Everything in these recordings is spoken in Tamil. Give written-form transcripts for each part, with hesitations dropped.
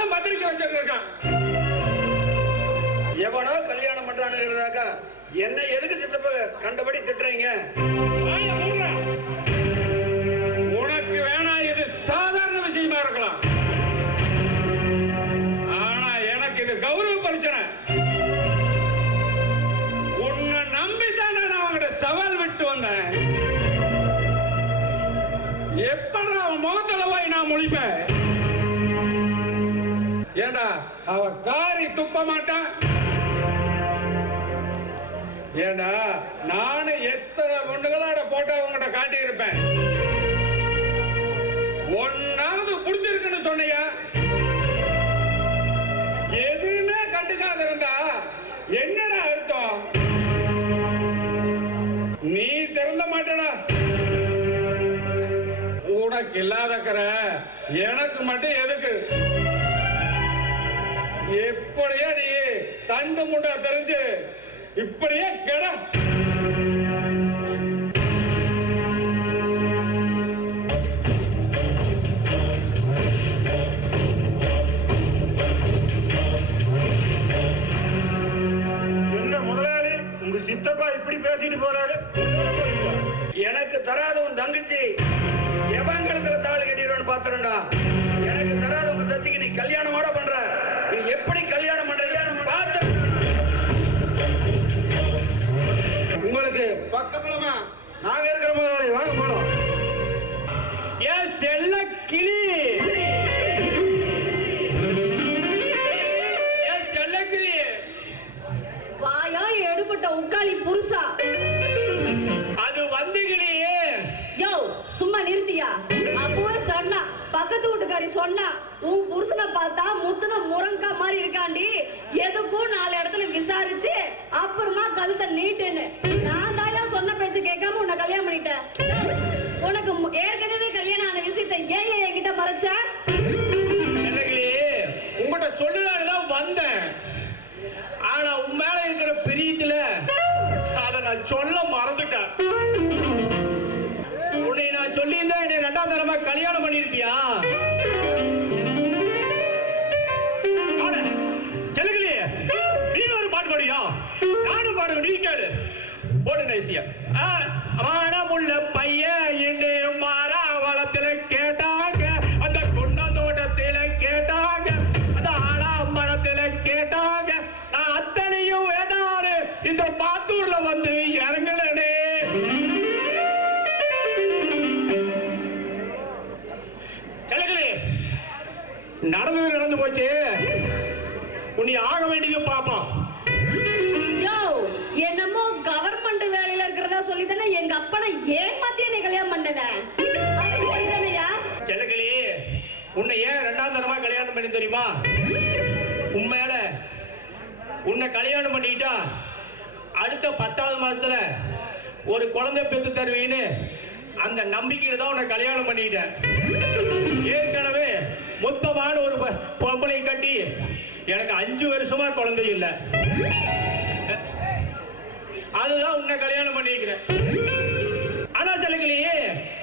தான் பத்திரிக்கை வச்சிருக்கான். எவனோ கல்யாணம் பண்றானுங்கிறதாக்கா என்ன எதுக்கு சித்தப்ப கண்டபடி திட்டுறீங்க? உனக்கு வேணா இது சாதாரண விஷயமா இருக்கலாம், ஆனா எனக்கு இது கௌரவ பிரச்சனை. உன்னை நம்பித்தானே நான் உங்ககிட்ட சவால் விட்டு வந்தேன். எப்படி அவன் முகத்துல போய் நான் முழிப்பேன்? ஏண்டா அவ காரி துப்ப மாட்டான்? ஏண்டா நானு எத்தனை பொண்ணுகளோட போட்டோ உங்ககிட்ட காட்டி இருப்பேன். ஒன்னாவது புடிச்சிருக்குன்னு சொன்னியா? எதுவுமே கண்டுக்காத இருந்தா என்னடா அர்த்தம்? நீ திறந்த மாட்டடா. உனக்கு இல்லாதக்கிற எனக்கு மட்டும் எதுக்கு? எப்படியா நீ தண்டு முண்டா தெரிஞ்சு இப்படியே கெட. என்ன முதலாளி, உங்க சித்தப்பா இப்படி பேசிட்டு போறாரு? எனக்கு தராத உன் தங்கச்சி எவன் கழுத்துல தாள் கட்டிடுவான்னு பாத்துறா. எனக்கு தராத உங்க தச்சிக்கு நீ கல்யாணமோட பண்ற. நீ எப்படி கல்யாணம் பண்ற பாத்து. உங்களுக்கு பக்கபலமா நாங்க இருக்கிற முதலாளி, வாங்க போலாம். ஏன் செல்ல கிளி, ஏன் செல்ல கிளி, வாயா எடுபட்ட உக்காளி புருஷா. அது வந்து கிளியே. யோ சும்மா நிறுத்தியா? அப்பவே சொன்னா, பக்கத்து வீட்டுக்காரி சொன்னா, உன் புருஷனை பார்த்தா முத்துன முருங்கா மாதிரி இருக்காண்டி, எதுக்கும் 4 இடத்துல விசாரிச்சு அப்புறமா கழுத்தை நீட்டுன்னு. நான் தாயா சொன்ன பேச்சு கேட்காம உன்னை கல்யாணம் பண்ணிட்டேன். உனக்கு ஏற்கனவே கல்யாணம் ஆன விஷயத்தை ஏன் என்கிட்ட மறைச்ச? உங்ககிட்ட சொல்லுதான் வந்தேன், ஆனா உன் மேல இருக்கிற பிரியத்துல அதை நான் சொல்ல மறந்துட்டேன். உன்னை நான் சொல்லியிருந்தா என்னை 2ஆம் தரமா கல்யாணம் பண்ணிருப்பியா? செல்லுங்களே, நீ ஒரு பாட்டு பாடியா? நானும் பாடுங்க, நீ கேளு. போடு நைசியா. மானமுள்ள பையன் என்னை மாறாவளத்துல கேட்டாங்க, அந்த குன்னந்தோட்டத்தில கேட்டாங்க, அந்த ஆலாம்பரத்தில கேட்டாங்க. நான் அத்தனையும் வேதாரு இந்த பாத்தூர்ல வந்து இறங்கலனே. நடந்து போச்சு, உன்னை ஆக வேண்டியது பாப்போம். என்னமோ கவர்மெண்ட் வேலையில இருக்கிறதா சொல்லிதானே எங்க அப்பனை ஏமாத்தி என்னை கல்யாணம் பண்ணன. செல்லக்கிளி, உன்னை ஏன் 2ஆம் தரமா கல்யாணம் பண்ணி தெரியுமா? உண்மையில உன்னை கல்யாணம் பண்ணிட்டா அடுத்த 10வது மாதத்துல ஒரு குழந்தை பெற்று தருவீன்னு அந்த நம்பிக்கையில தான் உன்னை கல்யாணம் பண்ணிட்டேன். ஏற்கனவே மொத்தமான ஒரு பொம்பளை கட்டி எனக்கு 5 வருஷமா குழந்தை இல்லை. அதுதான் உன்னை கல்யாணம் பண்ணிக்கிறேன். ஆனா செல்லுங்களே,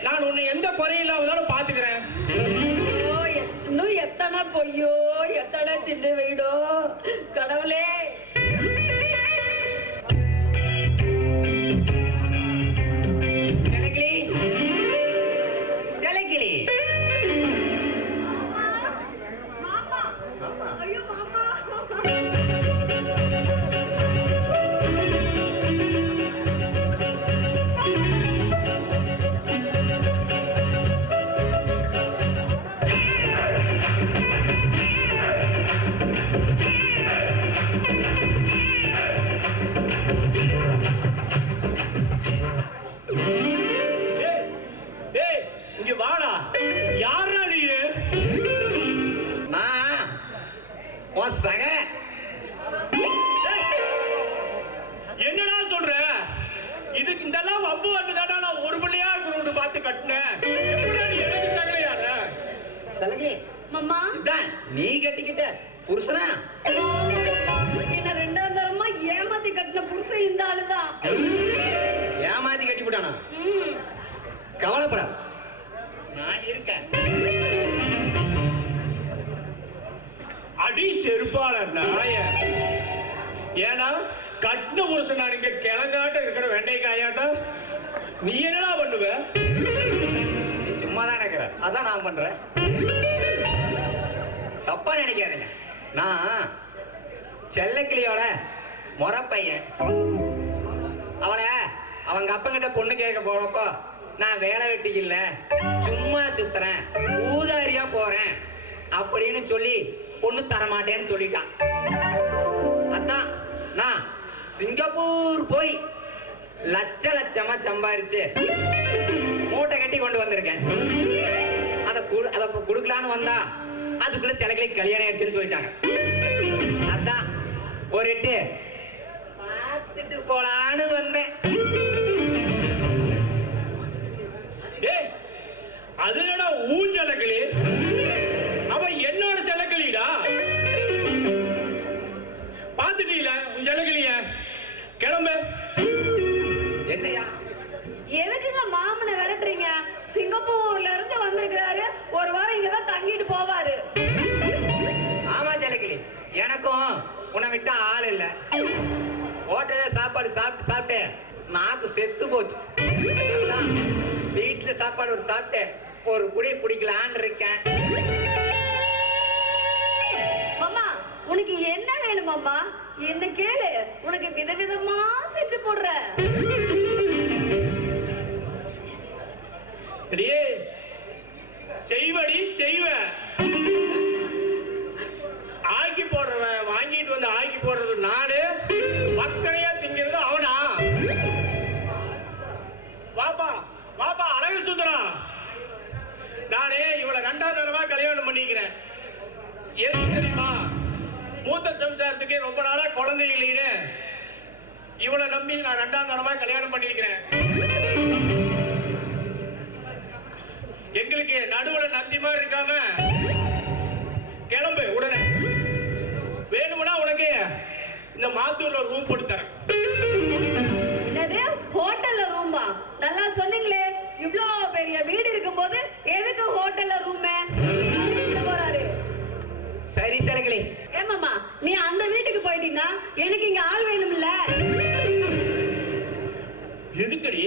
நான் உன்னை எந்த குறையில்லாம பாத்துக்கிறேன். இன்னும் எத்தனை பொய்யோ, எத்தனை சின்ன வீடோ கடவுளே. என்னடா சொல்ற? இதுக்கு இதெல்லாம் வம்பு வந்துதாடா. நான் ஒரு பிள்ளையா இருக்கணும்னு பார்த்து கட்டினேன். எனக்கு சகலையார சலகி மாமா, இதான் நீ கட்டிக்கிட்ட புருஷனா? என்ன 2ஆம் தரமா ஏமாத்தி கட்டின புருஷன் இந்த ஆளுதான். ஏமாத்தி கட்டி போட்டானா? கவலைப்பட, நான் இருக்கேன். அடி செருப்பாளர் நாய. ஏன்னா கட்டின புருஷன் நான் இங்க கிழங்காட்ட இருக்கிற வெண்டைக்காயாட்டம் நீ என்னடா பண்ணுவ? நீ சும்மா தான் இருக்கிற, அதான் நான் பண்றேன். தப்பா நினைக்காதீங்க, நான் செல்லக்கிளியோட முறப்பையன். அவளை அவங்க அப்பங்கிட்ட பொண்ணு கேட்க போறப்போ நான் வேலை வெட்டிக்கு இல்ல, சும்மா சுத்துறேன், ஊதாரியா போறேன் அப்படின்னு சொல்லி பொண்ணு தரமாட்டேன்னு சொல்லிட்டான். அதான் நான் சிங்கப்பூர் போய் லட்ச லட்சமா சம்பாரிச்சு மூட்டை கட்டி கொண்டு வந்திருக்கேன். அதை குடுக்கலான்னு வந்தா அதுக்குள்ள சிலக்களை கல்யாணம் ஆயிடுச்சுன்னு சொல்லிட்டாங்க. அதான் ஒரு எட்டு பார்த்துட்டு போலான்னு வந்தேன். டேய், அது என்னடா ஊன் செல்லக்கிளி? அவன் என்னோட செல்லக்கிளிடா. பாத்துட்டீங்களா உன் செல்லக்கிளிய? கிளம்பு. என்னையா எதுக்குங்க மாமனை விரட்டுறீங்க? சிங்கப்பூர்ல இருந்து வந்திருக்கிறாரு, ஒரு வாரம் இங்கதான் தங்கிட்டு போவாரு. ஆமா செல்லக்கிளி, எனக்கும் உன்னை விட்டா ஆள் இல்ல. ஹோட்டல்ல சாப்பாடு சாப்பிட்டு சாப்பிட்டு நாக்கு செத்து போச்சு. அதான் வீட்டுல சாப்பாடு ஒரு சாப்பிட்டு ஒரு குடி குடிக்கலான்னு இருக்கேன். மாமா, உனக்கு என்ன வேணும் மாமா? என்ன கேளு, உனக்கு விதவிதமா செஞ்சு போடுறேன். செய்வடி செய்வ. ஆக்கி போடுறவன் வாங்கிட்டு வந்து ஆக்கி போடுறது நானு, மக்களையா திங்கிறது அவனா? வாப்பா வாப்பா அழகு சுந்தரம், நானே இவளை 2வது தடவை கல்யாணம் பண்ணிக்கிறேன். எதுக்கு தெரியுமா? மூத்த சம்சாரத்துக்கு ரொம்ப நாளா குழந்தை இல்லைன்னு இவளை நம்பி நான் 2வது தடவை கல்யாணம் பண்ணிக்கிறேன். எங்களுக்கு நடுவுல நந்தி மாதிரி இருக்காம கிளம்பு உடனே. வேணும்னா உனக்கு இந்த மாத்தூர்ல ஒரு ரூம் போட்டு தரேன். என்னது, ஹோட்டல்ல ரூமா? நல்லா சொன்னீங்களே, இவ்ளோ பெரிய வீடு இருக்கும்போது எதுக்கு ஹோட்டல்ல ரூம் போறாரு? சரி செல்லக்கிளி. ஏமாமா, நீ அந்த வீட்டுக்கு போயிட்டீங்கன்னா எனக்கு இங்க ஆள் வேணும்ல. எதுக்கடி?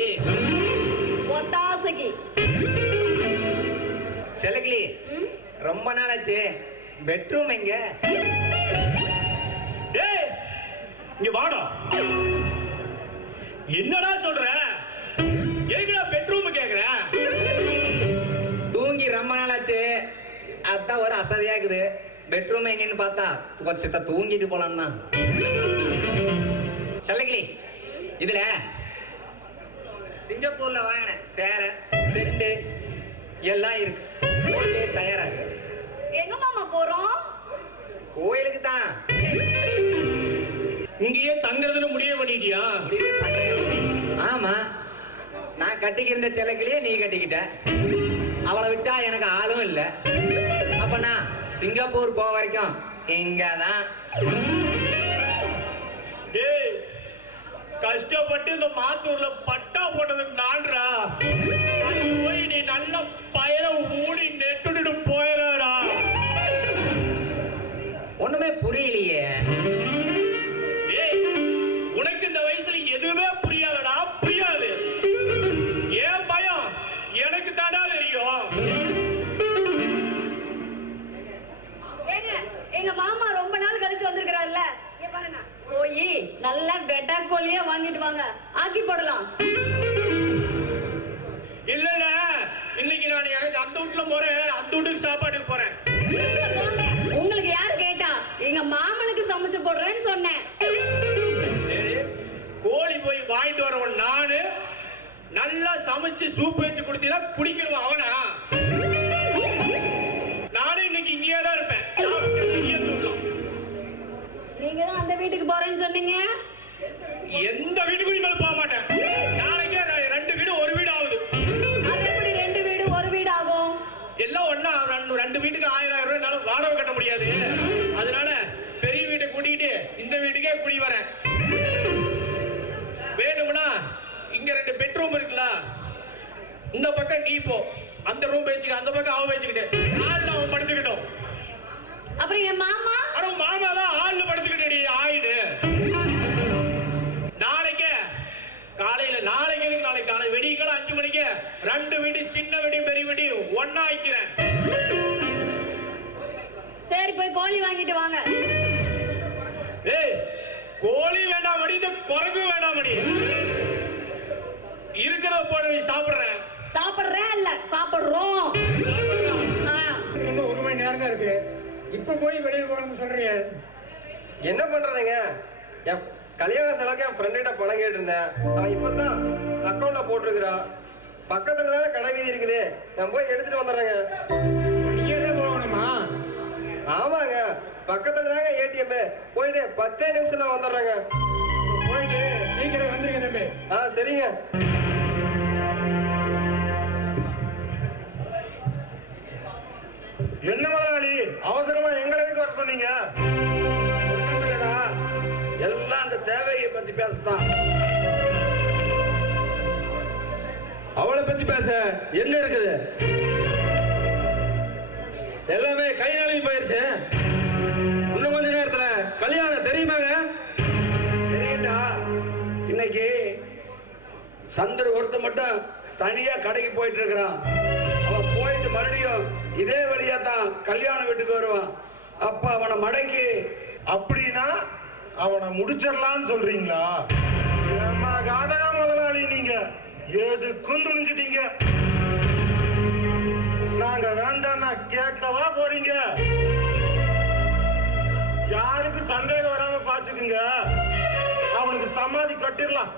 ஒத்தாசைக்கு. செல்லக்கிளி, ரொம்ப நாள் ஆச்சு, பெட்ரூம் எங்க? டேய், இங்க வாடா. என்னடா சொல்ற? எதுக்குடா பெட்ரூம் கேக்குற? தூங்கி ரொம்ப நாள் ஆச்சு, அதான் ஒரு அசதியா இருக்குது. பெட்ரூம் எங்கன்னு பார்த்தா கொஞ்சம் சித்த தூங்கிட்டு போலாம்னா. செல்லக்கிளி, இதுல சிங்கப்பூர்ல வாங்கின சேர செட்டு எல்லாம் இருக்கு, தயாராகு. எங்க மாமா போறோம்? கோயிலுக்கு தான். இங்கேயே தங்குறதுன்னு முடிவு பண்ணிட்டியா? ஆமா, நான் கட்டிக்கிருந்த செல்லக்கிளியே நீ கட்டிக்கிட்ட. அவளை விட்டா எனக்கு ஆளும் இல்ல. அப்ப நான் சிங்கப்பூர் போக வரைக்கும் இங்கதான். டேய், கஷ்டப்பட்டு இந்த மாத்தூர்ல பட்டா போட்டதுக்கு நான்றா. அது போய் நீ நல்ல பயிர ஊடி நெட்டுட்டு போயிடா. ஒண்ணுமே புரியலையே. டேய், உனக்கு இந்த வயசுல எதுவுமே புரியாதடா, புரியாது. ஏன் பயம் எனக்கு தாண்டா தெரியும். ஏங்க, எங்க மாமா ரொம்ப நாள் கழிச்சு வந்திருக்கிறாருல, போய் நல்ல வெட்டா கோழியா வாங்கிட்டு வாங்க, ஆக்கி போடலாம். இல்ல இல்ல, இன்னைக்கு நான் எனக்கு அந்த வீட்டுல போறேன், அந்த வீட்டுக்கு சாப்பாட்டுக்கு போறேன். உங்களுக்கு யாரு கேட்டா? எங்க மாமனுக்கு சமைச்சு போடுறேன்னு சொன்னேன். கோழி போய் வாங்கிட்டு வரவன் நானு, நல்லா சமைச்சு சூப் வச்சு கொடுத்தீங்கன்னா குடிக்கிறவன் அவனா? நானும் இன்னைக்கு இங்கேயே தான் இருப்பேன். நீங்க தான் அந்த வீட்டுக்கு போறேன்னு சொன்னீங்க. எந்த வீட்டுக்கும் இனிமேல் போக மாட்டேன். நாளைக்கே 2 வீடு 1 வீடு ஆகுது. அது எப்படி 2 வீடு 1 வீடு ஆகும்? எல்லாம் ஒண்ணா 2 வீட்டுக்கு 1000 ரூபாய் வாடகை கட்ட முடியாது. அதனால பெரிய வீட்டை கூட்டிட்டு இந்த வீட்டுக்கே குடி வரேன். வேணும்னா இங்க 2 பெட்ரூம் இருக்குல்ல, இந்த பக்கம் நீ போ, அந்த ரூம் வச்சுக்க, அந்த பக்கம் அவன் வச்சுக்கிட்டு நாளில் அவன் படுத்துக்கிட்டோம். அப்புறம் என் மாமா அட மாமா தான் ஆள்ல படுத்துக்கிட்டு ஆயிடு. நாளைக்கு காலை வெடிக்கால 5 மணிக்கு 2 வெடி, சின்ன வெடி பெரிய வெடி ஒண்ணா ஆயிக்கிறேன். சரி போய் கோழி வாங்கிட்டு வாங்க. ஏய் கோழி வேண்டாம் மடி, இந்த குரங்கு வேண்டாம் மடி. இருக்கிறத போட நீ சாப்பிடுறேன் இல்ல சாப்பிடுறோம். இன்னும் 1 மணி நேரம் தான் இருக்கு. இப்ப போய் வெளியே போகணும்னு சொல்றீங்க. என்ன பண்றதுங்க? என் கல்யாண செலவுக்கு என் ஃப்ரெண்ட பணம் கேட்டு இருந்தேன். அவன் இப்பதான் அக்கௌண்ட்ல போட்டிருக்கிறான். பக்கத்துல தானே கடை வீதி இருக்குது, நான் போய் எடுத்துட்டு வந்துடுறேங்க. நீங்க தான் போகணுமா? ஆமாங்க, பக்கத்துல தாங்க ஏடிஎம். போயிட்டு 10 நிமிஷத்துல வந்துடுறேங்க. போயிட்டு சீக்கிரம் வந்துருங்க தம்பி. சரிங்க. என்ன முதலாளி அவசரமா எங்களை வர சொன்னீங்க? ஒண்ணுமில்லடா, எல்லாம் அந்த தேவையை பத்தி பேசத்தான். அவளை பத்தி பேச என்ன இருக்குது? எல்லாமே கை நழுவி போயிருச்சு. இன்னும் கொஞ்ச நேரத்துல கல்யாணம் தெரியுமாங்க? தெரியட்டா, இன்னைக்கு சந்தர் ஒருத்த மட்டும் தனியா கடைக்கு போயிட்டு இருக்கிறான். அவன் போயிட்டு மறுபடியும் இதே வழியா தான் கல்யாண வீட்டுக்கு வருவான். அப்ப அவனை மடக்கி அப்படின்னா அவனை முடிச்சிடலான்னு சொல்றீங்களா? காதகா முதலாளி, நீங்க எதுக்கும் துணிஞ்சிட்டீங்க. நாங்க வேண்டாம்னா கேட்கவா போறீங்க? யாருக்கு சந்தேகம் வராம பாத்துக்குங்க, அவனுக்கு சமாதி கட்டிடலாம்.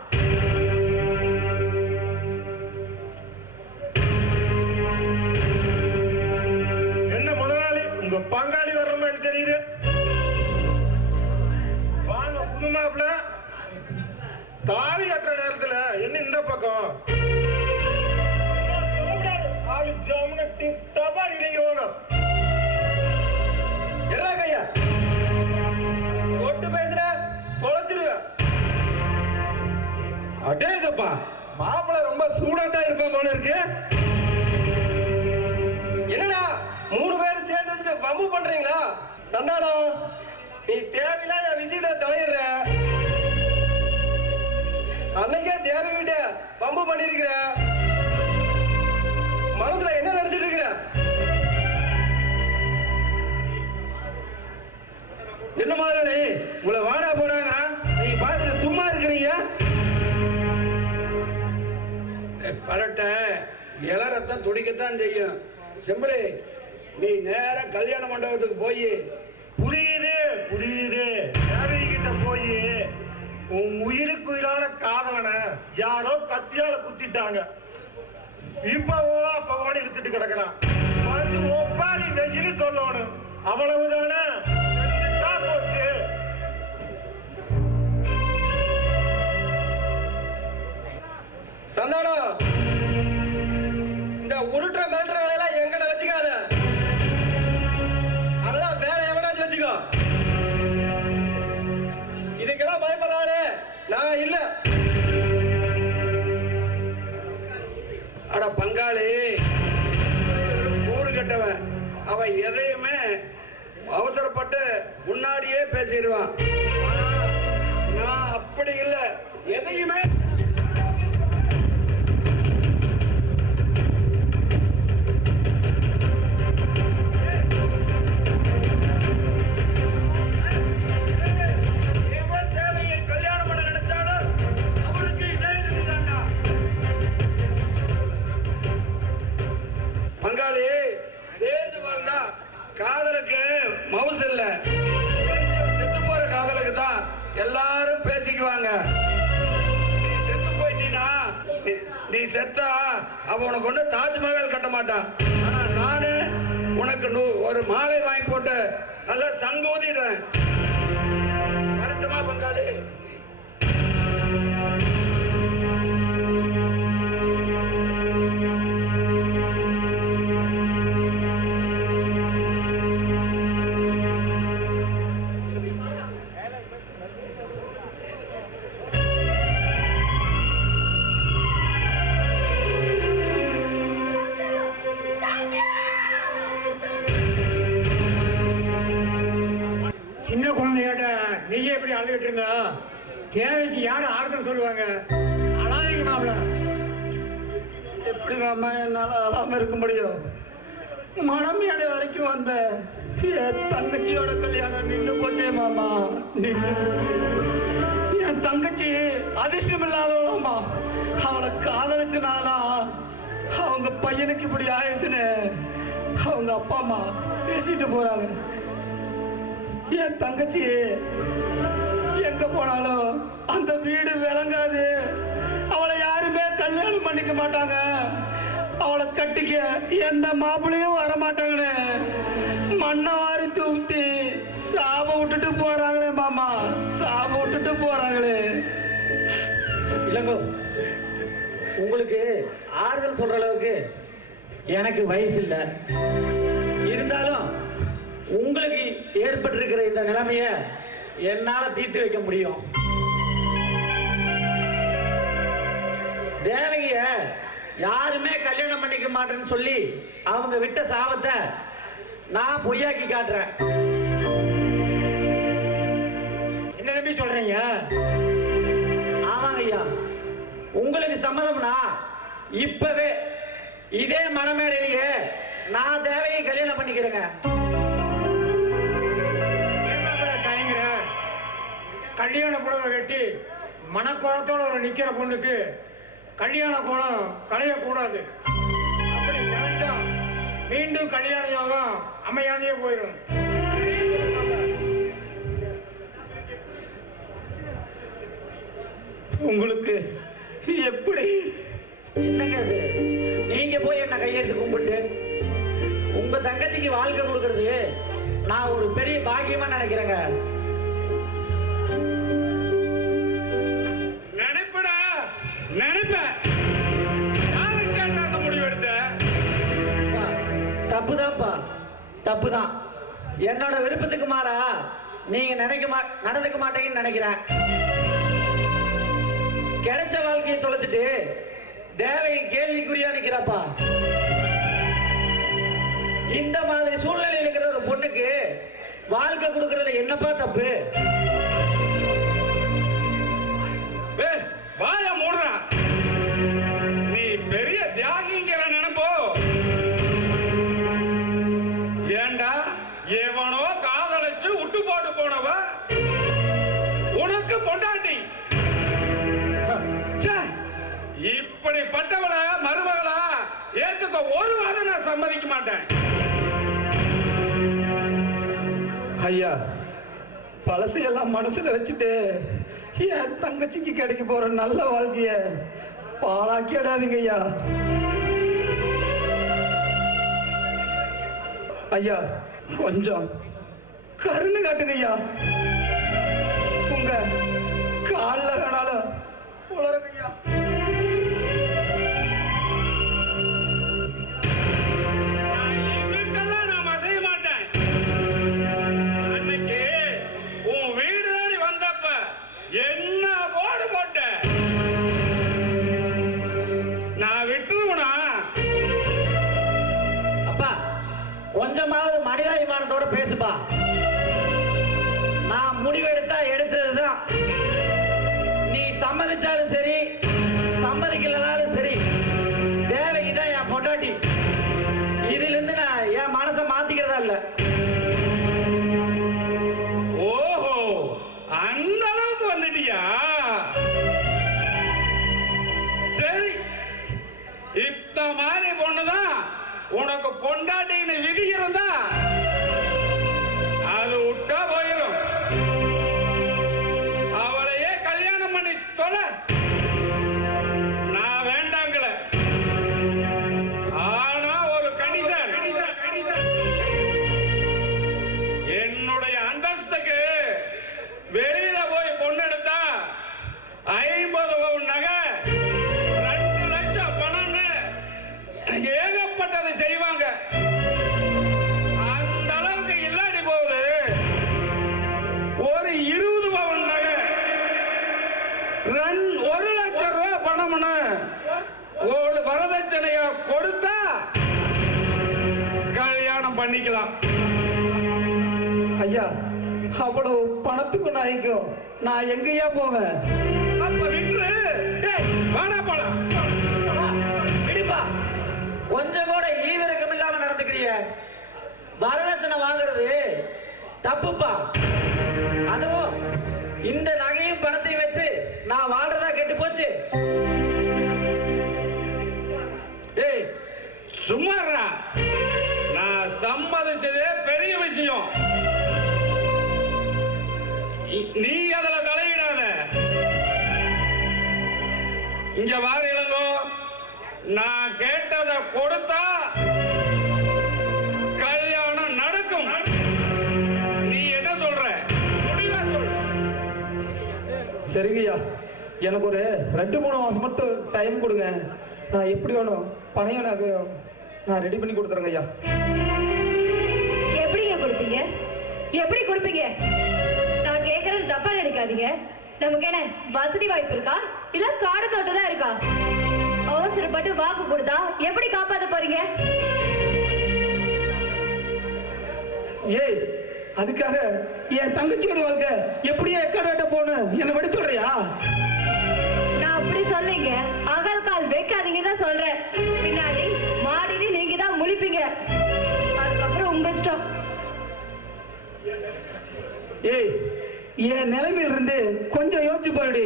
என்ன முதலாளி, உங்க பங்காளி வர்ற மாதிரி தெரியுது. வாங்க புது மாப்பிள்ள. தாலி கட்டுற நேரத்துல என்ன இந்த பக்கம் ஆளு ஜாமுன டிப் டாப்பா நீங்க போங்க. என்ன கையா ஒட்டு பேசுற பொழைச்சிருவேன். அடேங்கப்பா, மாப்பிள்ள ரொம்ப சூடா தான் இருப்பான் போல இருக்கு. என்னடா 3 பேரும் சேர்ந்து வச்சுட்டு வம்பு பண்றீங்களா? சந்தானம், நீ தேவையில்லாத விஷயத்துல தலையிடுற. அன்னைக்கே தேவைகிட்ட வம்பு பண்ணிருக்கிற. மனசுல என்ன நினைச்சிட்டு இருக்கிற? என்ன மாதிரி உங்களை வாடா போறாங்க, நீங்க பாத்துட்டு சும்மா இருக்கிறீங்க. பரட்ட இளரத்தம் துடிக்கத்தான் செய்யும். செம்பளி, நீ நேர கல்யாண மண்டபத்துக்கு போய் புரியுது தேவைகிட்ட போய் உன் உயிருக்கு உயிரான காதலனை யாரோ கத்தியால குத்திட்டாங்க. இப்பவோ அப்பவோன்னு இழுத்துட்டு கிடக்கிறான். வந்து ஒப்பாரி வெயின்னு சொல்லணும், அவ்வளவுதானே? செஞ்சுட்டா போச்சு. சந்தானம், இந்த உருட்டுற மிரட்டுற வேலையெல்லாம் எங்கிட்ட வச்சுக்காத. அதெல்லாம் வேற எவனாச்சும் வச்சுக்கோ. இதுக்கெல்லாம் பயப்படுறாரு நான் இல்ல. அட பங்காளி, கூறு கட்டவன். அவன் எதையுமே அவசரப்பட்டு முன்னாடியே பேசிடுவான். நான் அப்படி இல்லை, எதையுமே கல்யாணம் பண்ண நினைச்சாலும் அவனுக்கு இதே இதுதான்டா. பங்காளி, சேர்ந்து வாழ்ந்தா காதலுக்கு மவுசு இல்ல. செத்து போற காதலுக்கு தான் எல்லாரும் பேசிக்குவாங்க. நீ செத்து போயிட்டீனா, நீ செத்தா அவ உனக்கு ஒண்ணு தாஜ்மஹால் கட்ட மாட்டான். ஆனா நானு உனக்கு ஒரு மாலை வாங்கி போட்டு நல்லா சங்கூதிடுறேன். வரட்டுமா பங்காளி? இப்படி அழுதுகிட்டு இருந்தா தேவைக்கு யாரும் ஆறுதல் சொல்லுவாங்க? அழாதீங்க மாப்பிள்ள. எப்படி மாமா என்னால அழாம இருக்க முடியும்? மணமேடை வரைக்கும் வந்த என் தங்கச்சியோட கல்யாணம் நின்று போச்சே மாமா, நின்று போச்சு. என் தங்கச்சி அதிர்ஷ்டம் இல்லாதவளாமா, அவளை காதலிச்சனாலதான் அவங்க பையனுக்கு இப்படி ஆயிடுச்சுன்னு அவங்க அப்பா அம்மா பேசிட்டு போறாங்க. என் தங்கச்சி எங்க போனாலும் அந்த வீடு விளங்காது, அவளை யாருமே கல்யாணம் பண்ணிக்க மாட்டாங்க, அவளை கட்டிக்க எந்த மாப்பிள்ளையும் வரமாட்டாங்கன்னு மண்ணை வாரி தூத்தி சாப விட்டுட்டு போறாங்களே மாமா, சாப விட்டுட்டு போறாங்களே. இல்லங்கோ, உங்களுக்கு ஆறுதல் சொல்ற அளவுக்கு எனக்கு வயசு இல்லை. இருந்தாலும் உங்களுக்கு ஏற்பட்டிருக்கிற இந்த நிலைமைய என்னால தீர்த்து வைக்க முடியும். தேவகிய யாருமே கல்யாணம் பண்ணிக்க மாட்டேன்னு சொல்லி அவங்க விட்ட சாபத்தை நான் பொய்யாக்கி காட்டுறேன். என்ன தம்பி சொல்றீங்க? ஆமாங்க ஐயா, உங்களுக்கு சம்மதம்னா இப்பவே இதே மணமேடையிலேயே நான் தேவையை கல்யாணம் பண்ணிக்கிறேங்க. தயங்குற கல்யாண புடவை கட்டி மனக்கோலத்தோட ஒரு நிக்கிற பொண்ணுக்கு கல்யாண கோலம் களையக்கூடாது. அப்படி கலைஞ்சா மீண்டும் கல்யாண யோகம் அமையாதையே போயிடும். உங்களுக்கு எப்படி? என்னங்க இது? நீங்க போய் என்ன கையெழுத்து கும்பிட்டு உங்க தங்கச்சிக்கு வாழ்க்கை கொடுக்கறது நான் ஒரு பெரிய பாக்கியமா நினைக்கிறேங்க. நினைப்படா, நினைப்ப அந்த முடிவு எடுத்த தப்புதான்ப்பா, தப்புதான். என்னோட விருப்பத்துக்கு மாறா நீங்க நடந்துக்க மாட்டீங்கன்னு நினைக்கிறேன். கிடைச்ச வாழ்க்கையை தொலைச்சிட்டு தேவை கேள்விக்குறியா நிக்கிறப்பா. இந்த மாதிரி சூழ்நிலையில் இருக்கிற ஒரு பொண்ணுக்கு வாழ்க்கை கொடுக்கறதுல என்னப்பா தப்பு? வாய மூடுற, நீ பெரிய தியாகிங்கிற நினைப்போ. ஏண்டா எவனோ காதலிச்சு விட்டு போட்டு போனவ உனக்கு பொண்டாட்டி. இப்படிப்பட்டவள மருமகளா ஏத்துக்க ஒரு வாரம் நான் சம்மதிக்க மாட்டேன். ஐயா, பழசையெல்லாம் மனசுல வச்சுட்டு என் தங்கச்சிக்கு கிடைக்க போற நல்ல வாழ்க்கைய பாழாக்கிடாதீங்க ஐயா. ஐயா, கொஞ்சம் கருணை காட்டுங்க ஐயா. உங்க காலில் வேணாலும் உளருங்க ஐயா. இதுக்கெல்லாம் நான் அசைய மாட்டேன். அன்னைக்கு உன் வீடு தேடி வந்தப்ப என்ன போடு போட்ட, நான் விட்டுருவனா? அப்பா, கொஞ்சமாவது மனிதாபிமானத்தோட பேசுப்பா. நான் முடிவெடுத்தா எடுத்ததுதான். நீ சம்மதிச்சாலும் சரி, சம்மதிக்கலனாலும் சரி, தேவைக்குதான் என் பொண்டாட்டி. இதுல இருந்து நான் என் மனசை மாத்திக்கிறதா இல்ல. ஓஹோ, அந்த அளவுக்கு வந்துட்டியா? சரி, இந்த மாதிரி பொண்ணுதான் உனக்கு பொண்டாட்டின்னு விதி இருந்தா அது விட்டா போயிடும். அவளையே கல்யாணம் பண்ணி தொலை. நான் வேண்டாங்கல. ஆனா ஒரு கண்டிஷன். என்னுடைய அந்தஸ்துக்கு வெளியில போய் பொண்ணு எடுத்தா 50 பவுன் நகை, 2 லட்சம் பணம்னு ஏகப்பட்டது செய்வாங்க. அந்த அளவுக்கு இல்லாடி போகுது. ஒரு 20 பவுன் நகை, 1 லட்சம் ரூபாய் பணம்னு ஒரு வரதட்சணையா கொடுத்தா கல்யாணம் பண்ணிக்கலாம். ஐயா, அவ்வளவு பணத்துக்கும் நாய்க்கும் நான் எங்கேயா போவேன்? அப்ப விட்டுரு. டேய், வாடா போலாம். இடிப்பா, கொஞ்சம் கூட ஈவிரக்கம் இல்லாம நடந்துக்கிறிய. வரதட்சணை வாங்குறது தப்புப்பா. அதுவும் இந்த நகையும் பணத்தையும் வச்சு நான் வாழ்றதா கெட்டு போச்சு. டேய், சும்மாறா. நான் சம்மதிச்சதே பெரிய விஷயம். நீ அதுல தலையிடாத. இங்க வார இளங்கோ, நான் கேட்டதை கொடுத்தா கல்யாணம் நடக்கும். நீ என்ன சொல்ற? முடிவா சொல். சரிங்கய்யா, எனக்கு ஒரு 2-3 மாசம் மட்டும் டைம் கொடுங்க. நான் எப்படி வேணும் பணையம் நான் ரெடி பண்ணி கொடுத்துறேங்க ஐயா. எப்படிங்க கொடுப்பீங்க? எப்படி கொடுப்பீங்க? நான் கேட்கறது தப்பா நினைக்காதீங்க. நமக்கு என்ன வசதி வாய்ப்பு இருக்கா இல்ல காடு தோட்டம் தான் இருக்கா? அவசரப்பட்டு வாக்கு கொடுத்தா எப்படி காப்பாத்த போறீங்க? ஏய், அதுக்காக என் தங்கச்சியோட வாழ்க்கை எப்படியே எக்கடாட்ட போகணும் என்ன விட சொல்றியா? நான் அப்படி சொல்றீங்க, அகல் கால் வைக்காதீங்க தான் சொல்றேன். பின்னாடி மாடினி நீங்க தான் முழிப்பீங்க. அதுக்கப்புறம் உங்க இஷ்டம். ஏய், என் நிலைமையில இருந்து கொஞ்சம் யோசிச்சு போயிடு.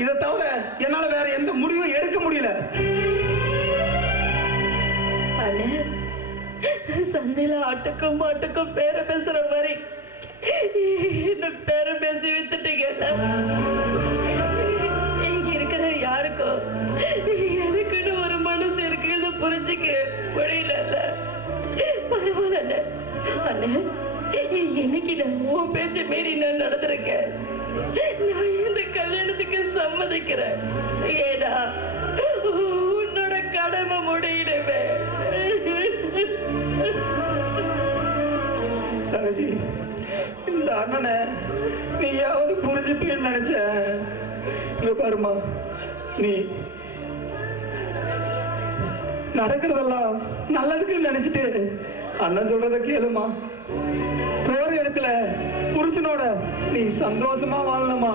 இதை தவிர என்னால வேற எந்த முடிவும் எடுக்க முடியல. சந்தையில ஆட்டுக்கும் மாட்டுக்கும் பேர பேசுற மாதிரி என்ன பேர பேசி வித்துட்டீங்கல்ல. இங்க இருக்கிற யாருக்கும் எனக்குன்னு ஒரு மனசு இருக்குன்னு புரிஞ்சுக்க முடியல. பரவாயில்ல அண்ணே, இன்னைக்கு நான் உன் பேச்ச மீறி நான் நடந்திருக்கேன். நான் இந்த கல்யாணத்துக்கு சம்மதிக்கிறேன். ஏடா உன்னோட கடமை முடியணுமே. தங்கச்சி, இந்த அண்ணனை நீயாவது புரிஞ்சுப்பேன்னு நினைச்ச. இங்க பாருமா, நீ நடக்கிறதெல்லாம் நல்லதுக்குன்னு நினைச்சிட்டு அண்ணன் சொல்றத கேளுமா. போற இடத்துல புருஷனோட நீ சந்தோஷமா வாழணுமா,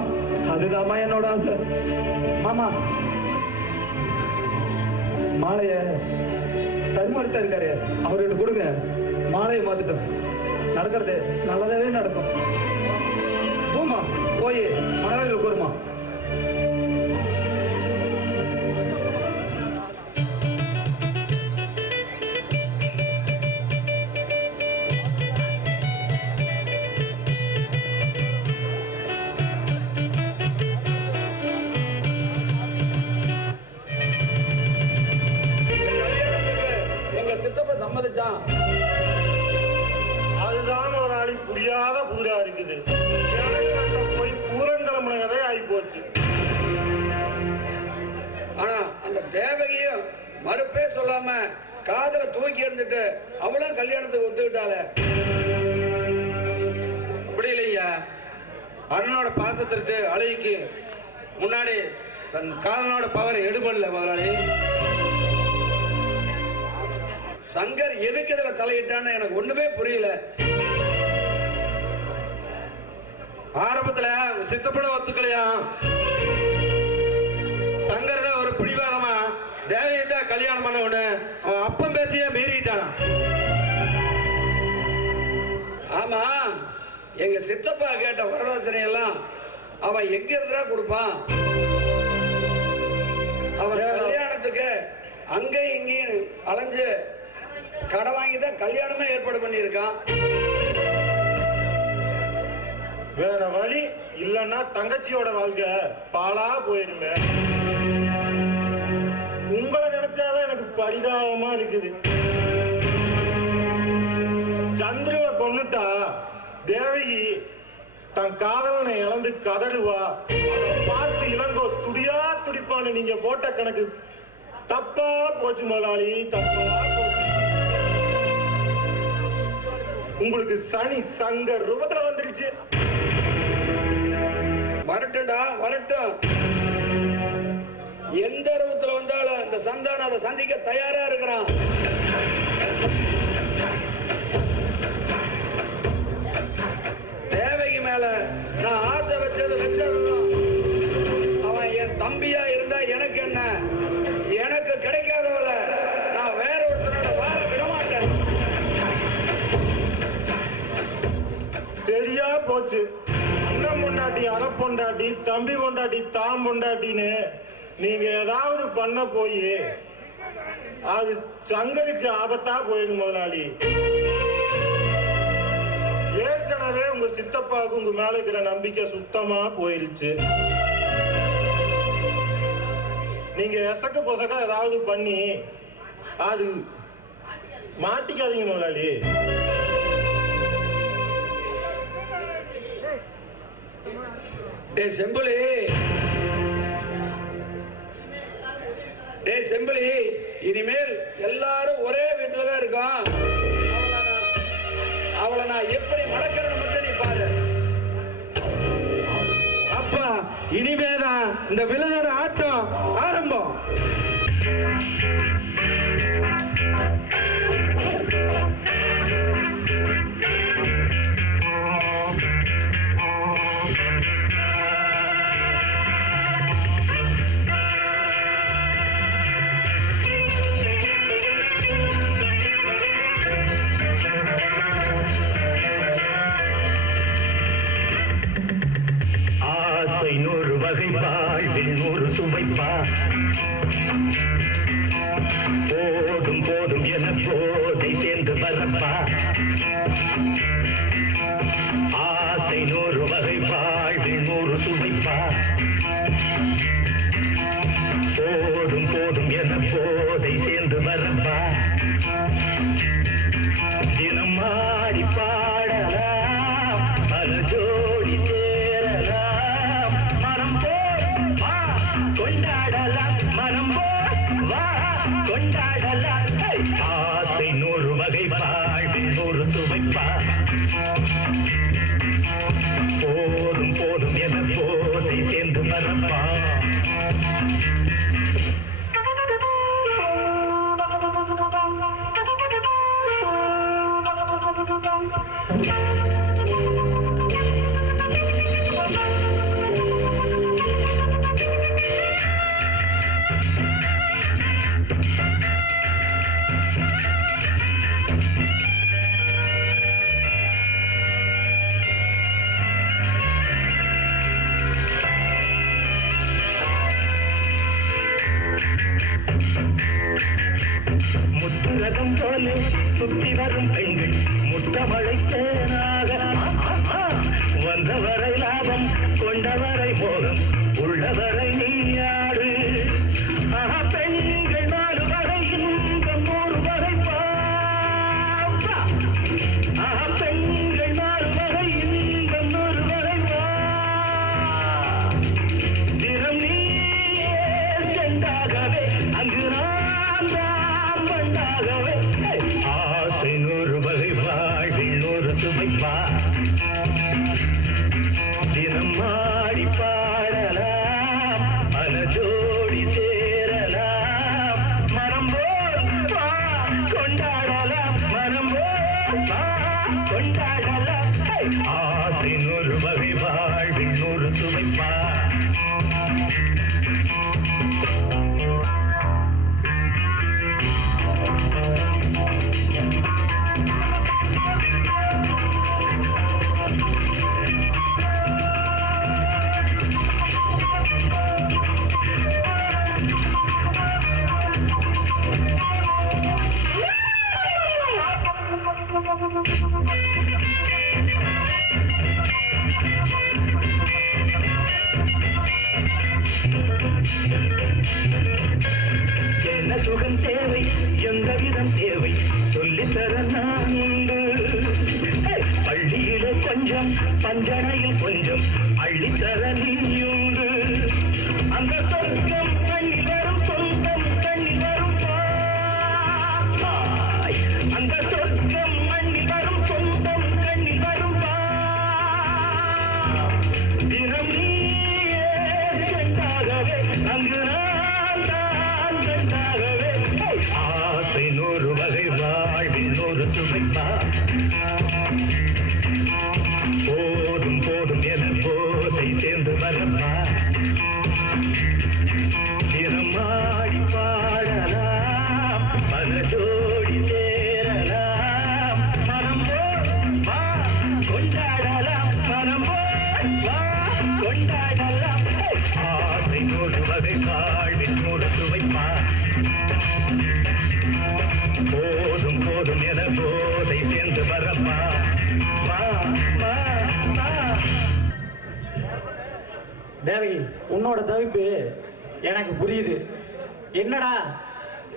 அதுதாம்மா என்னோட ஆசை. மாமா, மாலைய தருமாறித்தா இருக்காரு, அவர்கிட்ட கொடுங்க. மாலையை மாத்திட்டோம், நடக்கிறது நல்லதாவே நடக்கும். போமா, போய் மனதில் உட்காருமா. எங்க சித்தப்ப சம்மதிச்சான். அதுதான் ஒரு ஆளி புரியாத புதிரா இருக்குது. எனக்கு போய் பூரங்கிழமை கதை ஆகி போச்சு. ஆனா அந்த தேவகியும் மறுப்பே சொல்லாம காதல தூக்கி எறிஞ்சிட்டு அவளும் கல்யாணத்துக்கு ஒத்துக்கிட்டாளே. அப்படி இல்லையா, அண்ணனோட பாசத்திற்கு அழகிக்கு முன்னாடி தன் காதலனோட பவர் எடுபடல முதலாளி. சங்கர் எதுக்கு இதுல தலையிட்டான்னு எனக்கு ஒண்ணுமே புரியல. ஆரம்பத்துல சித்தப்பட ஒத்துக்கலையா, சங்கர் தான் ஒரு பிடிவாதமா தேவையிட்ட கல்யாணம் பண்ண உடனே அவன் அப்பன் பேச்சையே மீறிட்டானா. ஆமா, எங்க சித்தப்பா கேட்ட வரதட்சணை எல்லாம் அவன் எங்க இருந்தா கொடுப்பான்? அவன் கல்யாணத்துக்கு அங்கேயும் இங்கேயும் அலைஞ்சு கடன் வாங்கி தான் கல்யாணமே ஏற்பாடு பண்ணியிருக்கான். வேற வழி இல்லைன்னா தங்கச்சியோட வாழ்க்கை பாலா போயிருமே. உங்களை நினைச்சாதான் எனக்கு பரிதாபமா இருக்குது. சந்திரவை கொன்னுட்டா தேவகி தன் காதலனை இழந்து கதறுவா. அதை பார்த்து இளங்கோ துடியா துடிப்பான்னு நீங்க போட்ட கணக்கு தப்பா போச்சு முதலாளி, தப்பா போச்சு. உங்களுக்கு சனி சங்கர் ரூபத்துல வந்துருச்சு. வரட்டும்டா, வரட்டும். எந்த ரூபத்துல வந்தாலும் இந்த சந்தானம் அதை சந்திக்க தயாரா இருக்கிறான். மேல நான் ஆசை வச்சதுதான். அவன் என் தம்பியா இருந்தா எனக்கு என்ன, எனக்கு கிடைக்காதவள நான் வேற ஒருத்தரோட வாழ விட மாட்டேன். சரியா போச்சு. அண்ணன் பொண்டாட்டி அரை பொண்டாட்டி, தம்பி பொண்டாட்டி தாம் பொண்டாட்டின்னு நீங்க ஏதாவது பண்ண போய் அது சங்கருக்கு ஆபத்தா போயிடும் முதலாளி. ஏற்கனவே உங்க சித்தப்பாவுக்கு உங்க மேல இருக்கிற நம்பிக்கை சுத்தமா போயிருச்சு. நீங்க எசக்க பொசக்க ஏதாவது பண்ணி அது மாட்டிக்காதீங்க முதலாளி. டேய் செம்புலி, டேய் செம்புலி, இனிமேல் எல்லாரும் ஒரே வீட்டுல தான் இருக்கோம். அவளை நான் எப்படி மடக்கிறேன்னு மட்டும் நீ பாரு. அப்பா இனிமேதான் இந்த வில்லனோட ஆட்டம் ஆரம்பம். நூறு வகை வாழ்வில் நூறு சுவைப்பா, போதும் போதும் என போதை சேர்ந்து வரப்பா. ஆசை நூறு வகை வாழ்வில் நூறு சுவைப்பா, போதும் போதும் என போதை சேர்ந்து வரப்பா. தினம் மாடி பாடலாம், பல ஜோடி சேரலாம், மனம் போல் வா கொண்டாடலாம், மனம் போல் வா கொண்டாடலாம். ஆசை நூறு வகை வாழ்வில் நூறு சுவைப்பா, போதும் போதும் என போதை சேர்ந்து வரப்பா. முத்துரகம் போல சுற்றி வரும் பெண்கள் முத்தமழை தேனாக, வந்தவரை லாபம் கொண்டவரை மோகம் உள்ளவரை நீயாடு. பெண்கள் நாலு வரை இன்பம் நூறு வரை பாப்பா, பெண்கள் நாலு வரை இன்பம் நூறு வரை வா. தினம் நீயே சென்றாகவே அங்கு நான் தான் வந்தாகவே. ஆசை நூறு வகை வாழ்வில் நூறு சுவைப்பா, தினம் மாடி பாடலாம், பல ஜோடி சேரலாம், மனம் போல் வா கொண்டாடலாம், மனம் போல் வா கொண்டாடலாம். ஆசை நூறு வகை வாழ்வில் நூறு சுவைப்பா. என்ன சுகம் தேவை, எந்த விதம் தேவை, சொல்லித்தர நான் உண்டு. பள்ளியிலே கொஞ்சம், பஞ்சனையில் கொஞ்சம், அள்ளித்தர நீயுண்டு. அந்த சொர்க்கம் கண்ணி வரும், சொந்தம் கண்ணி வரும் பாய். அந்த சொர்க்கம் கண்ணி வரும், சொந்தம் கண்ணி வரும் பாய். தினம் நீயே சென்றாகவே அங்கு நான் தான் சென்றாகவே. ஆசை நூறு வகை வாழ்வில் நூறு சுவைப்பா, போதும் போதும் தினமாடி பாடலாம் மனசோடி சேரலாம் மனம் போல் வா கொண்டாடலாம் மனம் போல் வா கொண்டாடலாம் ஆசை நோடுவதை வாழ்வில் நோடு வைப்பார் போதும் போதும் என போதை சேர்ந்து வரப்பா வா வா வா. தேவகி உன்னோட தவிப்பு எனக்கு புரியுது. என்னடா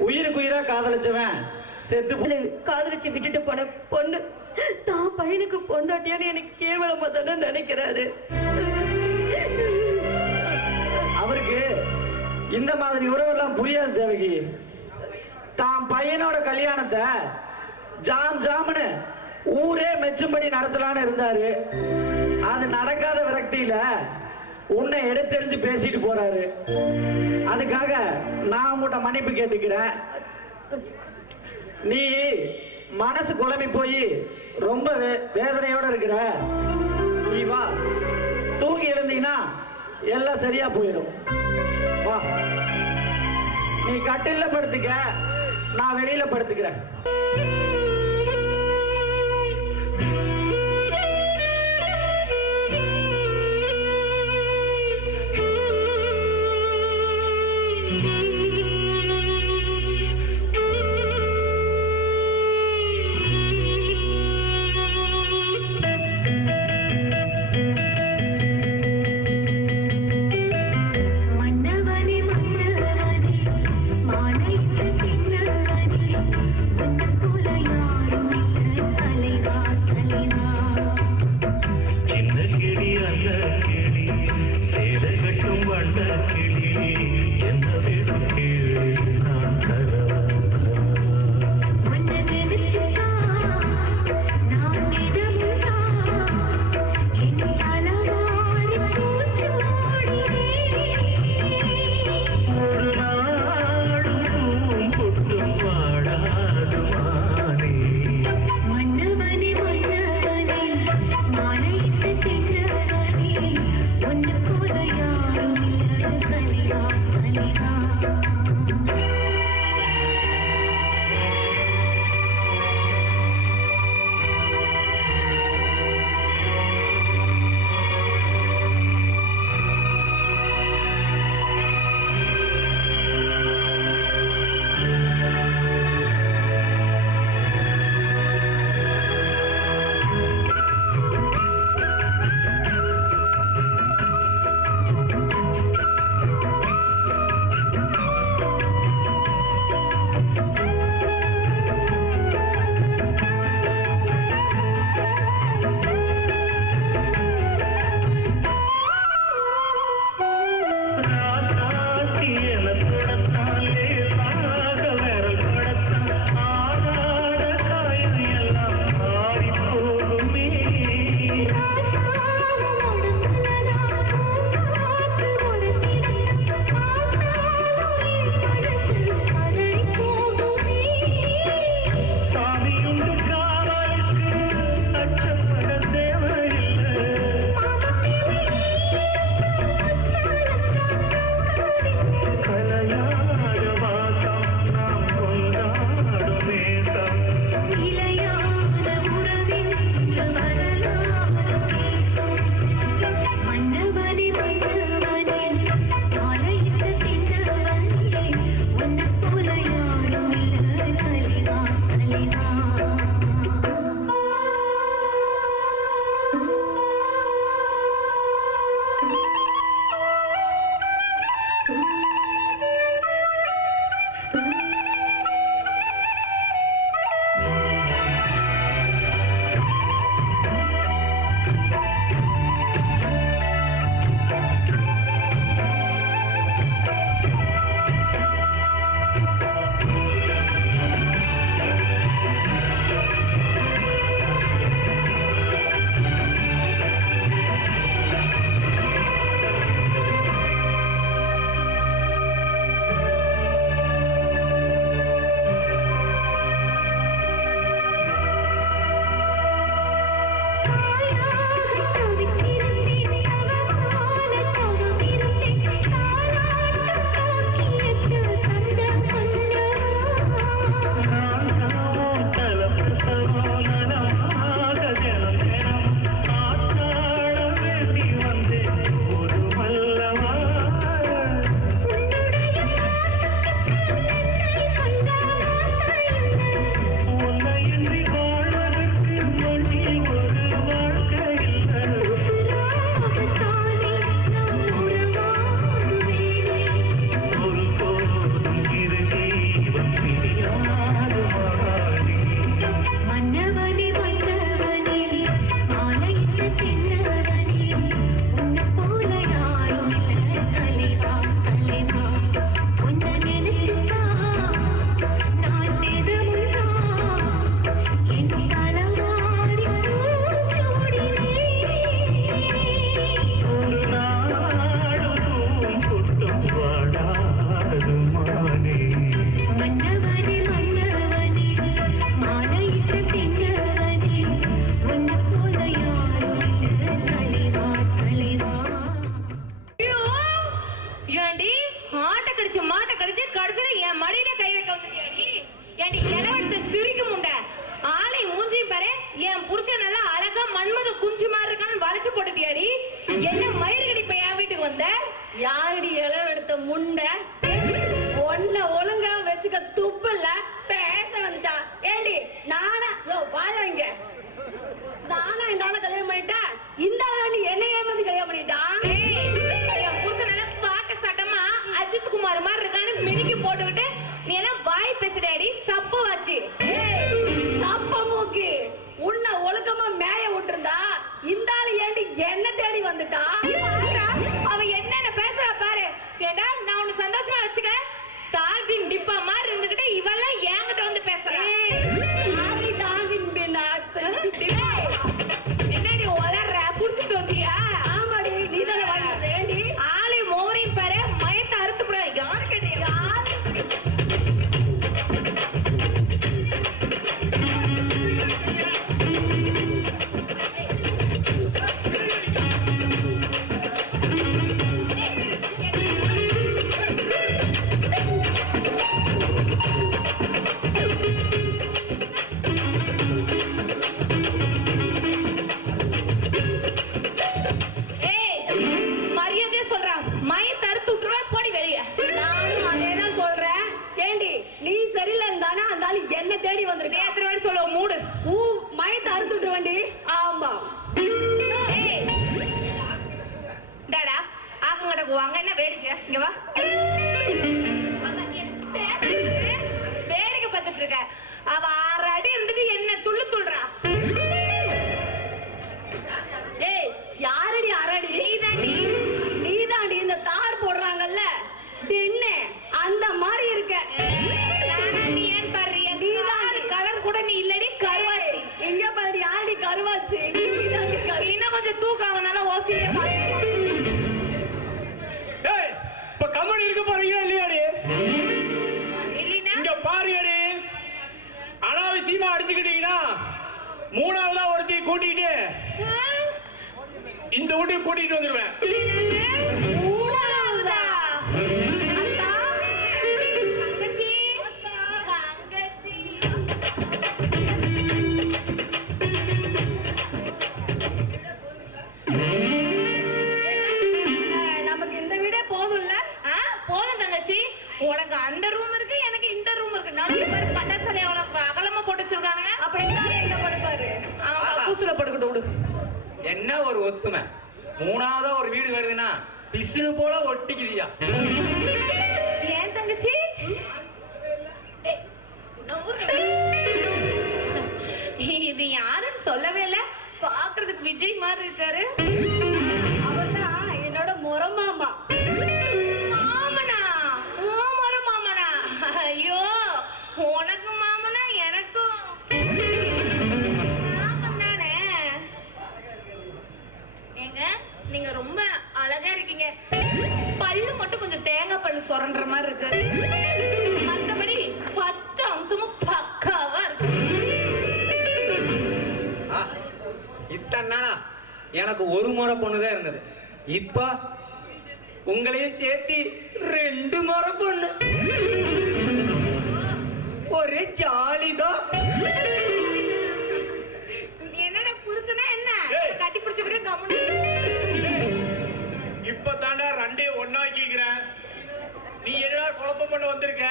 உயிருக்கு உயிரா காதலிச்சவன் செத்து காதலிச்சு விட்டுட்டு போன பொண்ணு தான் பையனுக்கு பொண்டாட்டியான்னு எனக்கு கேவலமா தானே நினைக்கிறாரு. அவருக்கு இந்த மாதிரி உறவெல்லாம் புரியாது தேவகி. தான் பையனோட கல்யாணத்தை ஜாம் ஜாம்னு ஊரே மெச்சும்படி நடத்தலான்னு இருந்தாரு. அது நடக்காத விரக்தியில உன்னை எடுத்தெறிஞ்சு பேசிட்டு போறாரு. அதுக்காக நான் உங்கள்கிட்ட மன்னிப்பு கேட்டுக்கிறேன். நீ மனசு குழம்பி போய் ரொம்ப வேதனையோட இருக்கிற. நீ வா, தூங்கி எழுந்தீங்கன்னா எல்லாம் சரியா போயிடும். வா, நீ கட்டில படுத்துக்க, நான் வெளியில படுத்துக்கிறேன். ஏண்டி ஆட்டை கடிச்சு மாட்டை கடிச்சு கடிச்சுல என் மடியில கை வைக்க வந்துட்டியாடி? ஏண்டி இளவட்ட சிரிக்கும் முண்டை ஆளை மூஞ்சி பாரு, என் புருஷன் நல்லா அழகா மன்மத குஞ்சு மாதிரி இருக்கான்னு வளைச்சு போட்டுட்டியாடி? என்ன மயிறு கடிப்ப என் வீட்டுக்கு வந்த? யாரடி இளவெடுத்த முண்டை? ஒன்ன ஒழுங்கா வச்சுக்க துப்பில்ல பேச வந்துட்டா. ஏண்டி நானா வாழங்க நானா இந்த ஆளை கல்யாணம் பண்ணிட்டேன், இந்த ஆளு என்ன ஏமாந்து கல்யாணம் பண்ணிட்டான். என் புருஷன் நல்லா பாட்ட சட்டமா அஜித் குமார் மாதிரி இருக்கான்னு மினிக்கு போட்டுக்கிட்டு நீ எல்லாம் வாய் பேசுறியாடி சப்ப வாச்சு. சப்ப மூக்கி உன்னை ஒழுக்கமா மேய விட்டுருந்தா இந்த ஆளு ஏண்டி என்ன தேடி வந்துட்டா. அவ என்னென்ன பேசுறா பாரு. ஏண்டா நான் உன்னை சந்தோஷமா வச்சுக்க தாழ்த்தின் டிப்பா மாதிரி இருந்துகிட்டு இவெல்லாம் என்கிட்ட வந்து பேசுறா. என்னடி வளர்ற புடிச்சிட்டு வந்தியா? ஆமாடி நீதானே வாழ்ந்தது. ஆளை மோரையும் பாரு மயத்தை அறுத்து போட யாரு கேட்டியா? என்ன தேடி வந்திருக்க? எத்தனை வாட்டி சொல்லுவ மூடு. மயத்தை அறுத்துட்டு வண்டி. ஆமா டாடா ஆக்கங்கடக்கு வாங்க. என்ன வேடிக்கை? இங்க வா. வேடிக்கை பார்த்துட்டு இருக்க. அவ 6 அடி இருந்துட்டு என்ன துள்ளு துள்ளுறா. ஏய் யாரடி 6 அடி? நீதாண்டி இந்த தார் போடுறாங்கல்ல தின்னு அந்த மாதிரி இருக்க. நீ ஏன் பாரு கலர் கூட நீ இல்லடி கருவாச்சி. இங்க பாரு யாரடி கருவாச்சி? இன்னும் கொஞ்சம் தூக்காவனால ஓசியே இப்ப கம்பெனி இருக்க போறீங்களா இல்லையாடி? இல்லைன்னா இங்க பாருங்கடி, அனாவசியமா அடிச்சுக்கிட்டீங்கன்னா 3ஆவதா ஒருத்தி கூட்டிட்டு இந்த வீட்டுக்கு கூட்டிட்டு வந்துருவேன். 3ஆவதா? நமக்கு இந்த வீடே போதும்ல? போதும் தங்கச்சி. உனக்கு அந்த ரூம் இருக்கு, எனக்கு இந்த ரூம் இருக்கு. நடுவுல பாரு பட்டாசலை அவனுக்கு அகலமா போட்டு வச்சிருக்கானுங்க. அப்ப எல்லாரும் எங்க படுப்பாரு? அவன் கூசுல படுக்கிட்டு விடு. என்ன ஒரு ஒத்துமை. 3ஆவதா ஒரு வீடு வருதுன்னா பிசுறு போல ஒட்டிக்குதியா? ஏன் தங்கச்சி? இது யாருன்னு சொல்லவே இல்ல. பாக்குறதுக்கு விஜய் மாதிரி இருக்காரு. அவர்தான் என்னோட முறை மாமா. மாமனா? உன் முறை மாமனா? ஐயோ உனக்கு மாமனா எனக்கும் மாமன் தானே. ஏங்க நீங்க ரொம்ப அழகா இருக்கீங்க. பல்லு மட்டும் கொஞ்சம் தேங்காய் பல்லு சொரன்ற மாதிரி இருக்கு. மற்றபடி 10 அம்சமும் பக்காவா இருக்கு. இத்தனை நாளா எனக்கு ஒரு முறை பொண்ணுதான் இருந்தது. இப்ப உங்களையும் சேர்த்து 2 முறை பொண்ணு. ஒரே ஜாலிதான். என்னடா புருஷனா என்ன கட்டி பிடிச்ச கம்முனு? இப்ப தாண்டா 2 ஒண்ணாக்கிக்கிறேன். நீ என்னடா குழப்பம் பண்ண வந்திருக்க?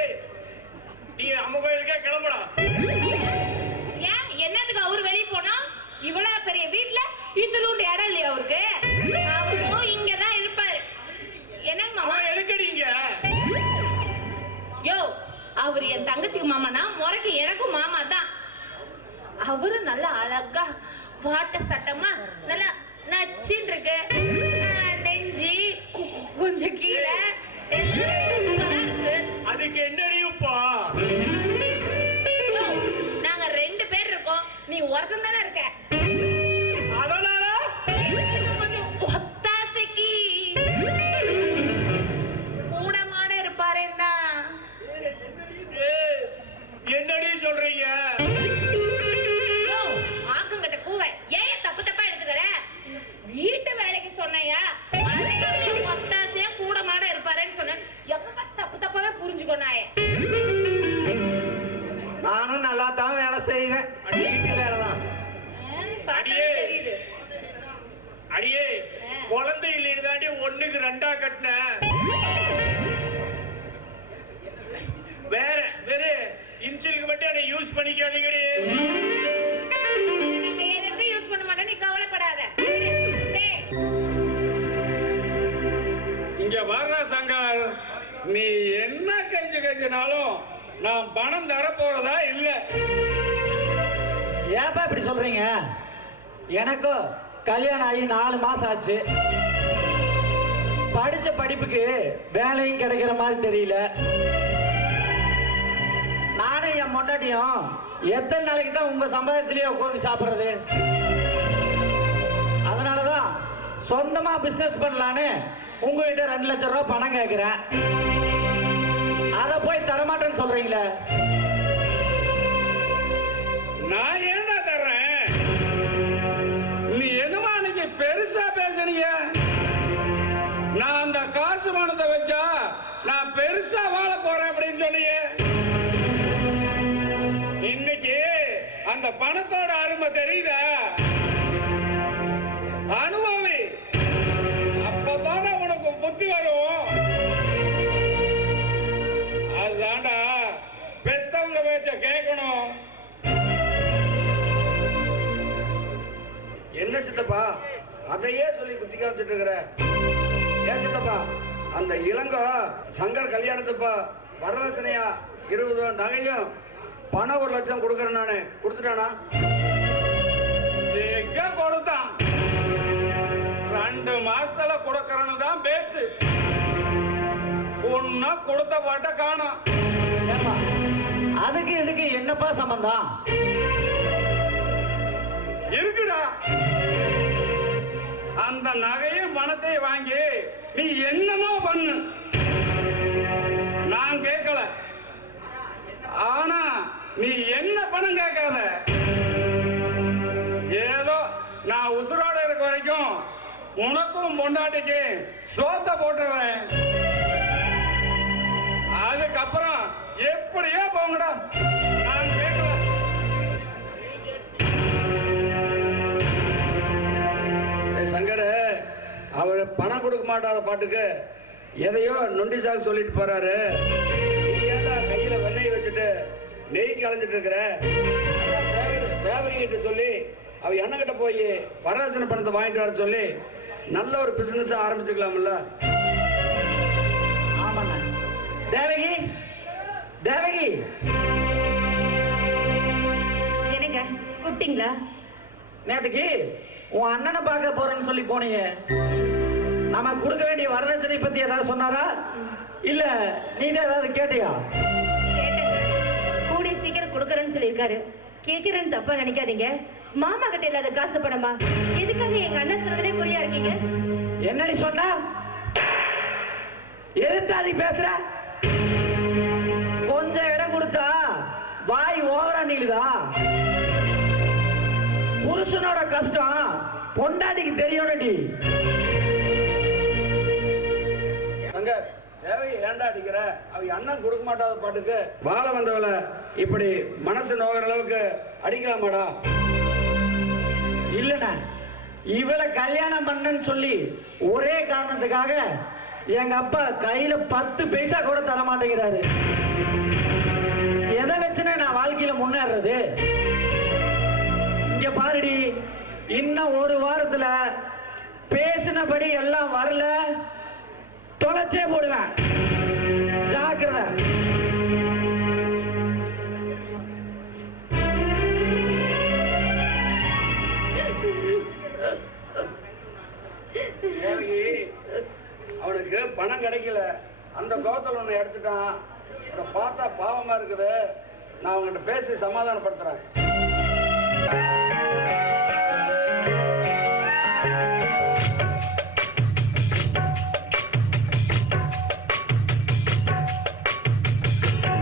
ஏய் நீ அம்மா கோயிலுக்கே கிளம்புடா. ஏன் என்னத்துக்கு அவரு வெளியே போனா? இவ்வளவு பெரிய வீட்டுல இத்தலூண்டு இடம் இல்லையா அவருக்கு? அவரும் இங்கதான் இருப்பாரு. என்னங்க மாமா? எதுக்கடிங்க? யோ அவரு என் தங்கச்சிக்கு மாமானா முறைக்கு எனக்கும் மாமா தான். அவரு நல்லா அழகா பாட்ட சட்டமா நல்லா நச்சின்னு இருக்கு. நெஞ்சி கொஞ்சம் கீழே இருக்கு. அதுக்கு என்னடியுப்பா? நாங்க 2 பேர் இருக்கோம், நீ ஒருத்தன் தானே இருக்க. அதனால கொஞ்சம் ஒத்தாசைக்கு கூட மாட இருப்பாருன்னா. என்னடி சொல்றீங்க? ஆக்கங்கட்ட கூவ ஏன் தப்பு தப்பா எடுத்துக்கிற? வீட்டு வேலைக்கு சொன்னையா? கட்டின வேற வேற இன்சுலுக்கு மட்டும் அதை யூஸ் பண்ணிக்காதீங்கடி. எதுக்கு யூஸ் பண்ண மாட்டேன், நீ கவலைப்படாத. இங்க வர்ற சங்கர், நீ என்ன கெஞ்சினாலும் நான் பணம் தர போறதா இல்ல. ஏப்பா இப்படி சொல்றீங்க? எனக்கும் கல்யாணம் ஆகி 4 மாசம் ஆச்சு. படிச்ச படிப்புக்கு வேலையும் கிடைக்கிற மாதிரி தெரியல. நானும் என் பொண்டாட்டியும் எத்தனை நாளைக்கு தான் உங்க சம்பாதத்திலேயே உட்காந்து சாப்பிடுறது? அதனாலதான் சொந்தமா பிசினஸ் பண்ணலான்னு உங்ககிட்ட 2 லட்சம் ரூபாய் பணம் கேட்கிறேன். அத போய் தரமாட்டேன்னு சொல்றீங்களே. நான் என்ன தர்றேன்? நீ என்னமா நீங்க பெருசா பேசுறீங்க? நான் அந்த காசு பணத்தை வச்சா நான் பெருசா வாழ போறேன் அப்படின்னு சொன்னீங்க. இன்னைக்கு அந்த பணத்தோட அருமை தெரியுதா? அனுபவி, அப்பதானே உனக்கு புத்தி வரும். அதுதான்டா பெத்தவங்க பேச்ச கேட்கணும். என்ன சித்தப்பா அதையே சொல்லி குத்தி காமிச்சிட்டு இருக்கிற? ஏன் சித்தப்பா அந்த இளங்கோ சங்கர் கல்யாணத்துப்பா வரதட்சணையா 20 நகையும் பணம் 1 லட்சம் கொடுக்கறேன் நானு, கொடுத்துட்டானா? எங்க கொடுத்தான்? 2 மாசத்துல கொடுக்கறன்னு தான் பேச்சு. ஒன்னா கொடுத்த பாட்ட காணோம். ஏப்பா, அதுக்கு இதுக்கு என்னப்பா சம்பந்தம்? இருக்குடா. அந்த நகையும் பணத்தையும் வாங்கி நீ என்னமோ பண்ணு, நான் கேட்கல. ஆனா நீ என்ன பணம் கேட்காத. ஏதோ நான் உசுரோட இருக்க வரைக்கும் உனக்கும் பொண்டாட்டிக்கு சோத்த போட்டுறேன். அதுக்கப்புறம் எப்படியோ போங்கடா, நான் கேட்கல. சங்கர் அவர் பணம் கொடுக்க மாட்டாத பாட்டுக்கு எதையோ நொண்டி சாக்கு சொல்லிட்டு போறாரு. நீ ஏன்டா கையில வெண்ணெய் வச்சுட்டு நெய் கலந்துட்டு இருக்கிற? தேவகிட்ட சொல்லி அவ எண்ணகிட்ட போய் வரதட்சணை பணத்தை வாங்கிட்டு வர சொல்லி நல்ல ஒரு பிசினஸ் ஆரம்பிச்சுக்கலாம்ல. ஆமாண்ணா. தேவகி, தேவகி, என்னங்க கூப்பிட்டீங்களா? நேற்றுக்கு உன் அண்ணனை பார்க்க போறேன்னு சொல்லி போனீங்க. நம்ம கொடுக்க வேண்டிய வரதட்சணை பத்தி ஏதாவது சொன்னாரா? இல்ல நீங்க ஏதாவது கேட்டியா? கேட்டேங்க. கூடிய சீக்கிரம் கொடுக்கறேன்னு சொல்லியிருக்காரு. கேட்கிறேன்னு தப்பா நினைக்காதீங்க. மாமா கிட்ட இல்லாத காசு பணமா? எதுக்காக எங்க அண்ணன் சொல்றதுலே குறியா இருக்கீங்க? என்னடி சொன்ன? எதிர்த்தாதி பேசுற? கொஞ்சம் இடம் கொடுத்தா வாய் ஓவரா நீளுதா? புருஷனோட கஷ்டம் பொண்டாட்டிக்கு தெரியணும்டி. சங்கர், தேவகி ஏன்டா அடிக்கிற? அவ அண்ணன் கொடுக்க மாட்டாத பாட்டுக்கு வாழ வந்தவளை இப்படி மனசு நோகிற அளவுக்கு அடிக்கலாமாடா? இல்லண்ணா, இவளை கல்யாணம் பண்ணன்னு சொல்லி ஒரே காரணத்துக்காக எங்க அப்பா கையில 10 பைசா கூட தர மாட்டேங்கிறாரு. எதை வச்சுன்னா நான் வாழ்க்கையில முன்னேறது? இங்க பாருடி, இன்னும் 1 வாரத்துல பேசினபடி எல்லாம் வரல, தொலைச்சே போடுவேன். ஜாக்கிரதை. தேவகி, அவனுக்கு பணம் கிடைக்கல, அந்த கோபத்தில் ஒன்று அடிச்சுட்டான். அதை பார்த்தா பாவமா இருக்குது. நான் அவங்ககிட்ட பேசி சமாதானப்படுத்துறேன்.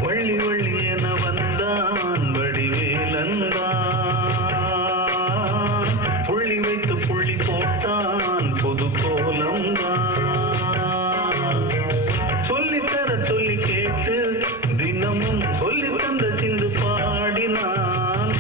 வள்ளி வள்ளி என வந்தான் வடிவேலந்தான், புள்ளி வைத்து புள்ளி போட்டான் புது கோலம்தான். சொல்லித்தர சொல்லி கேட்டு தினமும் சொல்லி தந்த சிந்து பாடினான்.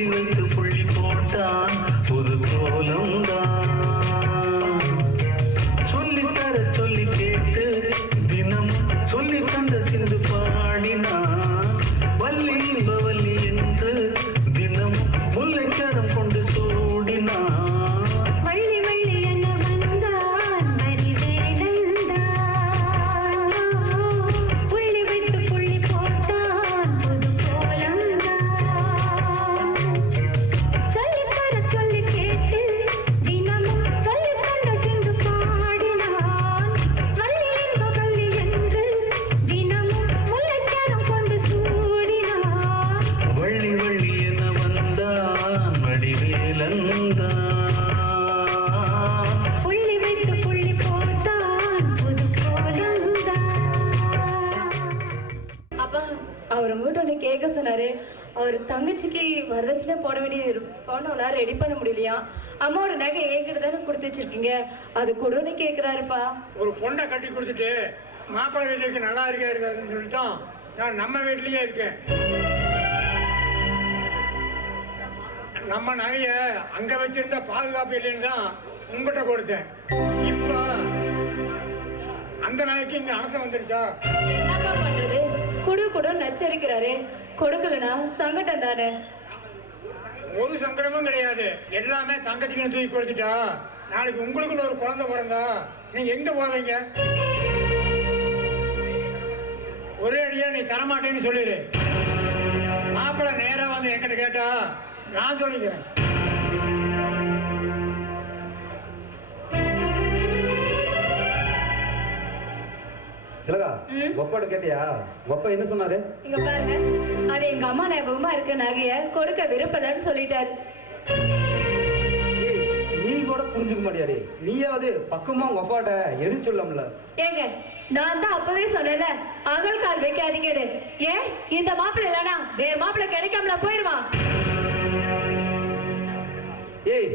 சொல்லி வைத்து புள்ளி போட்டான் புது கோலம்தான். சொல்லித்தர சொல்லி கேட்டு தினம் சொல்லி தந்த சிந்து பாடினான். வள்ளி இன்பவல்லி என்று தினம் முல்லைக்கரம் கொண்டு சூடினான். வள்ளி வள்ளி என்ன வந்தான் மணிவேலந்தான். புள்ளி விட்டு புள்ளி போட்டான் புது கோலந்தான். சொல்லித்தர சொல்லி கேட்டு தினமும் சொல்லி தந்த சிந்து பாடினான். வள்ளி இன்ப வள்ளி என்று தினமும் முல்லைக்கரம் கொண்டு சூடினான். வள்ளி வள்ளி என வந்தான் வடிவேலந்தான். புள்ளி விட்டு புள்ளி போட்டான் புது கோலந்தான். அப்பா அவர் உங்கள்கிட்ட ஒன்று கேட்க சொன்னாரு. அவர் தங்கச்சிக்கு வரதட்சணை போட வேண்டிய பணம் ரெடி பண்ண முடியலையா? அம்மாவோட நகை என்கிட்ட தானே கொடுத்து வச்சிருக்கீங்க, அது கொடுன்னு கேட்குறாருப்பா. ஒரு பொண்ணை கட்டி கொடுத்துட்டு மாப்பிள்ளை வீட்டுக்கு நல்லா இருக்காதுன்னு சொல்லிட்டு தான் நான் நம்ம வீட்லயே இருக்கேன். நம்ம நகைய அங்க வச்சிருந்த பாதுகாப்பு இல்லைன்னு தான் உங்ககிட்ட கொடுத்தேன். இப்போ அந்த நகைக்கு இங்க அனர்த்தம் வந்துருச்சா? என்னப்பா பண்றது? குடு குடுன்னு நச்சரிக்கிறாரு. கொடுக்கலனா சங்கடம் தானே. ஒரு சங்கடமும் கிடையாது. எல்லாமே தங்கச்சிக்கு தூக்கி கொடுத்துட்டா நாளைக்கு உங்களுக்குள்ள ஒரு குழந்தை பிறந்தா நீங்க எங்க போவீங்க? ஒரே அடியா நீ தரமாட்டேன்னு சொல்லிடு. மாப்பிள்ளை நேரா வந்து என்கிட்ட கேட்டா நான் சொல்லிக்கிறேன். திலகா ஒப்பாடு கேட்டியா? ஒப்பா என்ன சொன்னாரு? இங்க பாருங்க, அது எங்க அம்மா ஞாபகமா இருக்க நகைய கொடுக்க விருப்பலன்னு சொல்லிட்டாரு. நீ கூட புரிஞ்சுக்க மாட்டியாடி? நீயாவது பக்கமா உங்க அப்பாட்ட எடுத்து சொல்லல. ஏங்க நான் தான் அப்பவே சொன்னேன்ல, அகல் கால் வைக்காதீங்கன்னு. ஏன் இந்த மாப்பிள்ளை இல்லைனா வேற மாப்பிள்ளை கிடைக்காமல போயிருவான்? ஏய்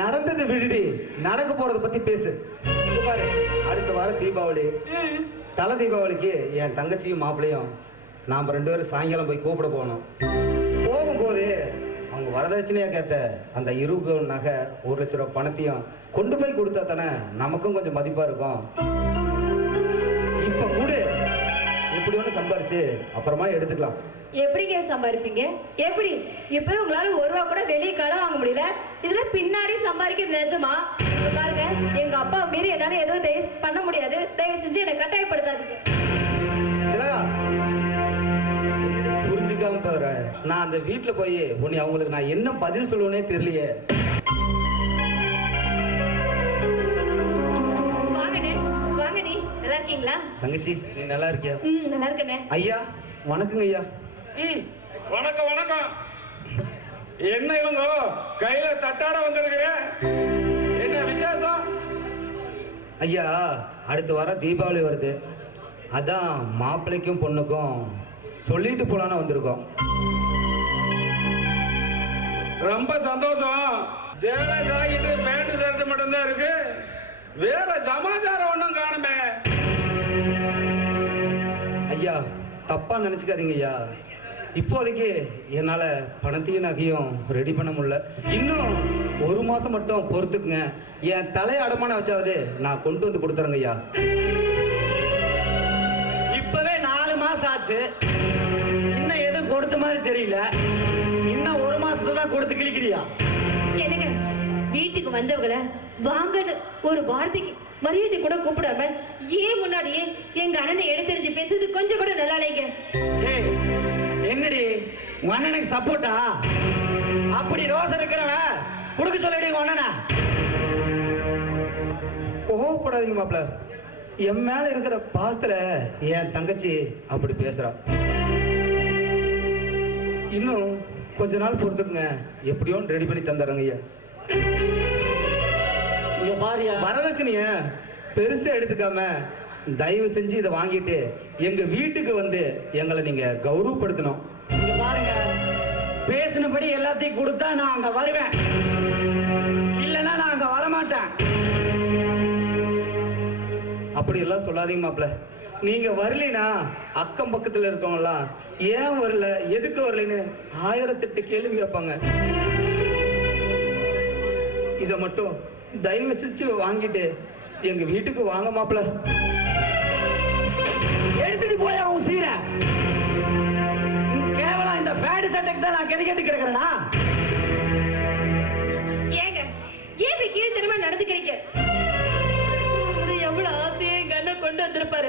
நடந்தது விடுடி, நடக்க போறத பத்தி பேசு. இங்க பாரு, அடுத்த வாரம் தீபாவளி. தலை தீபாவளிக்கு என் தங்கச்சியும் மாப்பிள்ளையும் நாம 2 பேரும் சாயங்காலம் போய் கூப்பிட போனோம். போகும்போது அவங்க வரதட்சணையா கேட்ட அந்த 20 பவுன் நகை 1 லட்சம் ரூபாய் பணத்தையும் கொண்டு போய் கொடுத்தா தானே நமக்கும் கொஞ்சம் மதிப்பா இருக்கும். இப்ப கூட இப்படி ஒண்ணு சம்பாரிச்சு அப்புறமா எடுத்துக்கலாம். எப்படிங்க சம்பாதிப்பீங்க? எப்படி இப்ப உங்களால 1 ரூபா கூட வெளியே கடன் வாங்க முடியல, இதுல பின்னாடி சம்பாதிக்கிறது நிஜமா? இங்க பாருங்க, எங்க அப்பா மீறி என்னால எதுவும் பண்ண முடியாது. தயவு செஞ்சு என்னை கட்டாயப்படுத்தாதீங்க. புரிஞ்சுக்காம போற நான் அந்த வீட்டுல போய் உன்னை அவங்களுக்கு நான் என்ன பதில் சொல்லுவேனே தெரியலையே. வாங்கண்ணே, வாங்க. நீ நல்லா இருக்கீங்களா? தங்கச்சி நீ நல்லா இருக்கியா? நல்லா இருக்கண்ணே. ஐயா வணக்கங்க ஐயா. வணக்கம் வணக்கம். என்ன இவங்க கையில தட்டாட வந்திருக்கிற? என்ன விசேஷம்? ஐயா அடுத்த வாரம் தீபாவளி வருது, அதான் மாப்பிள்ளைக்கும் பொண்ணுக்கும் சொல்லிட்டு போலான்னு வந்திருக்கோம். ரொம்ப சந்தோஷம். சேலை ஜாக்கெட்டு பேண்ட் ஷர்ட் மட்டும்தான் இருக்கு, வேற சமாச்சாரம் ஒண்ணும் காணுமே. ஐயா தப்பா நினைச்சுக்காதீங்க ஐயா, இப்போதைக்கு என்னால பணத்தையும் நகையும் ரெடி பண்ண முடியல. இன்னும் 1 மாசம் மட்டும் பொறுத்துக்குங்க. என் தலையை அடமான வச்சாவது நான் கொண்டு வந்து கொடுத்துறேங்க ஐயா. இப்பவே 4 மாசம் ஆச்சு, இன்னும் எதுவும் கொடுத்த மாதிரி தெரியல. இன்னும் 1 மாசத்துல தான் கொடுத்து கிழிக்கிறியா? என்னங்க, வீட்டுக்கு வந்தவங்கள வாங்கன்னு ஒரு வார்த்தைக்கு மரியாதை கூட கூப்பிடாம ஏன் முன்னாடியே எங்க அண்ணனை எடுத்தெறிஞ்சு பேசுறது கொஞ்சம் கூட நல்லா இல்லைங்க. ஏய் என்னடி உன் அண்ணனுக்கு சப்போர்ட்டா? அப்படி ரோஸ் இருக்கிறவன் கொடுக்க சொல்லடி உன் அண்ணனை. கோவப்படாதீங்க மாப்பிள்ள, என் மேல இருக்கிற பாசத்துல என் தங்கச்சி அப்படி பேசுறா. இன்னும் கொஞ்ச நாள் பொறுத்துக்குங்க, எப்படியோ ரெடி பண்ணி தந்துடுறேங்க ஐயா. வரதட்சணைய பெருசா எடுத்துக்காம தயவு செஞ்சு இதை வாங்கிட்டு எங்க வீட்டுக்கு வந்து எங்களை நீங்க கௌரவப்படுத்தணும். இங்க பாருங்க, பேசினபடி எல்லாத்தையும் கொடுத்தா நான் அங்க வருவேன், இல்லைன்னா நான் அங்க வரமாட்டேன். அப்படி எல்லாம் சொல்லாதீங்க மாப்பிள்ள, நீங்க வரலினா அக்கம் பக்கத்துல இருக்கவங்களாம் ஏன் வரல, எதுக்கு வரலன்னு 1008 கேள்வி கேட்பாங்க. இத மட்டும் தயவு செஞ்சு வாங்கிட்டு எங்க வீட்டுக்கு வாங்க மாப்பிள. எடுத்துட்டு போய் அவன் சீர கேவலம் இந்த பேண்ட் சட்டைக்கு தான் நான் கெதி கேட்டு கிடக்குறேனா? ஏங்க ஏன் இப்படி கீழ் தெரியுமா நடந்துக்கிறீங்க? எவ்வளவு ஆசையை எங்க அண்ணன் கொண்டு வந்திருப்பாரு,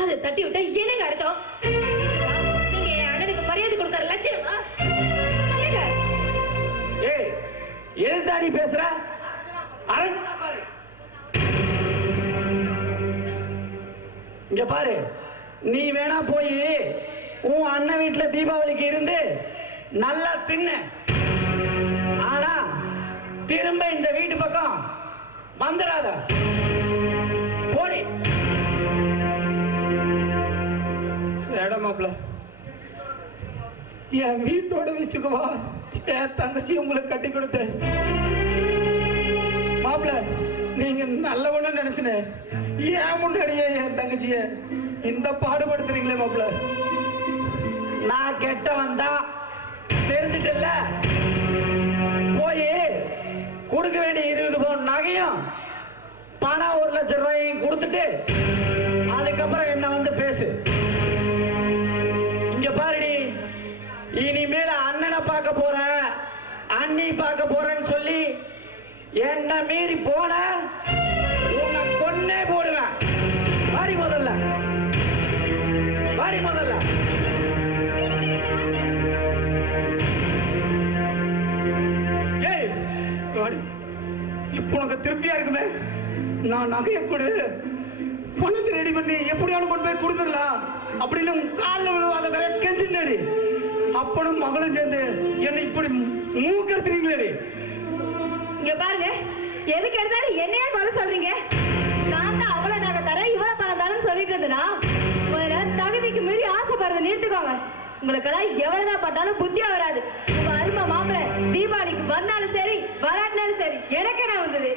அதை தட்டி விட்டா என்னங்க அர்த்தம்? நீங்க என் அண்ணனுக்கு மரியாதை கொடுக்கற லட்சணமா? சொல்லுங்க. ஏய் எதுதாடி பேசுற? அரங்கனா பாரு, இங்க பாரு. நீ வேணா போய் உன் அண்ணன் வீட்டுல தீபாவளிக்கு இருந்து நல்லா தின்னு, ஆனா திரும்ப இந்த வீட்டு பக்கம் வந்துடாத. போடி. வேடாம் மாப்பிள, என் வீட்டோட வச்சுக்குவா. என் தங்கச்சி உங்களுக்கு கட்டி கொடுத்தேன் மாப்பிள. நீங்க நல்லவன்னு நினைச்சுனே ஏன் முன்னாடியே என் தங்கச்சிய இந்த பாடுபடுத்துறீங்களே மாப்பிள. நான் கெட்டவன் தான் தெரிஞ்சிட்டல. போய் கொடுக்க வேண்டிய 20 பவுன் நகையும் பணம் 1 லட்சம் ரூபாயும் கொடுத்துட்டு அதுக்கப்புறம் என்ன வந்து பேசு. இங்க பாருடி, இனிமேல அண்ணனை பார்க்க போறேன், அண்ணி பார்க்க போறேன்னு சொல்லி என்ன மீறி போன உன்னை கொன்னே போடுவேன். வாடி முதல்ல, வாடி முதல்ல. ஏய் வாடி. இப்போ உனக்கு திருப்தியா இருக்குமே, நான் நகையை கொடு, பணத்தை ரெடி பண்ணி எப்படியாலும் கொண்டு போய் கொடுத்துடலாம் அப்படின்னு காலில் விழுவாத கெஞ்சினடி. அப்பனும் மகளும் சேர்ந்து என்னை இப்படி மூக்கெடுத்துறீங்களேடி. இங்க பாருங்க, எதுக்கு எடுத்தாலும் என்னையே குறை சொல்றீங்க? நான் தான் அவ்வளவு நகை தரேன், இவ்வளவு பணம் தரேன்னு சொல்லிட்டு இருந்தேனா? வேற தகுதிக்கு மீறி ஆசைப்படுறத நிறுத்துக்கோங்க. உங்களுக்கெல்லாம் எவ்வளவுதான் பட்டாலும் புத்தியா வராது. உங்க அருமை மாப்பிள்ளை தீபாவளிக்கு வந்தாலும் சரி வராட்டினாலும் சரி எனக்கு என்ன வந்தது?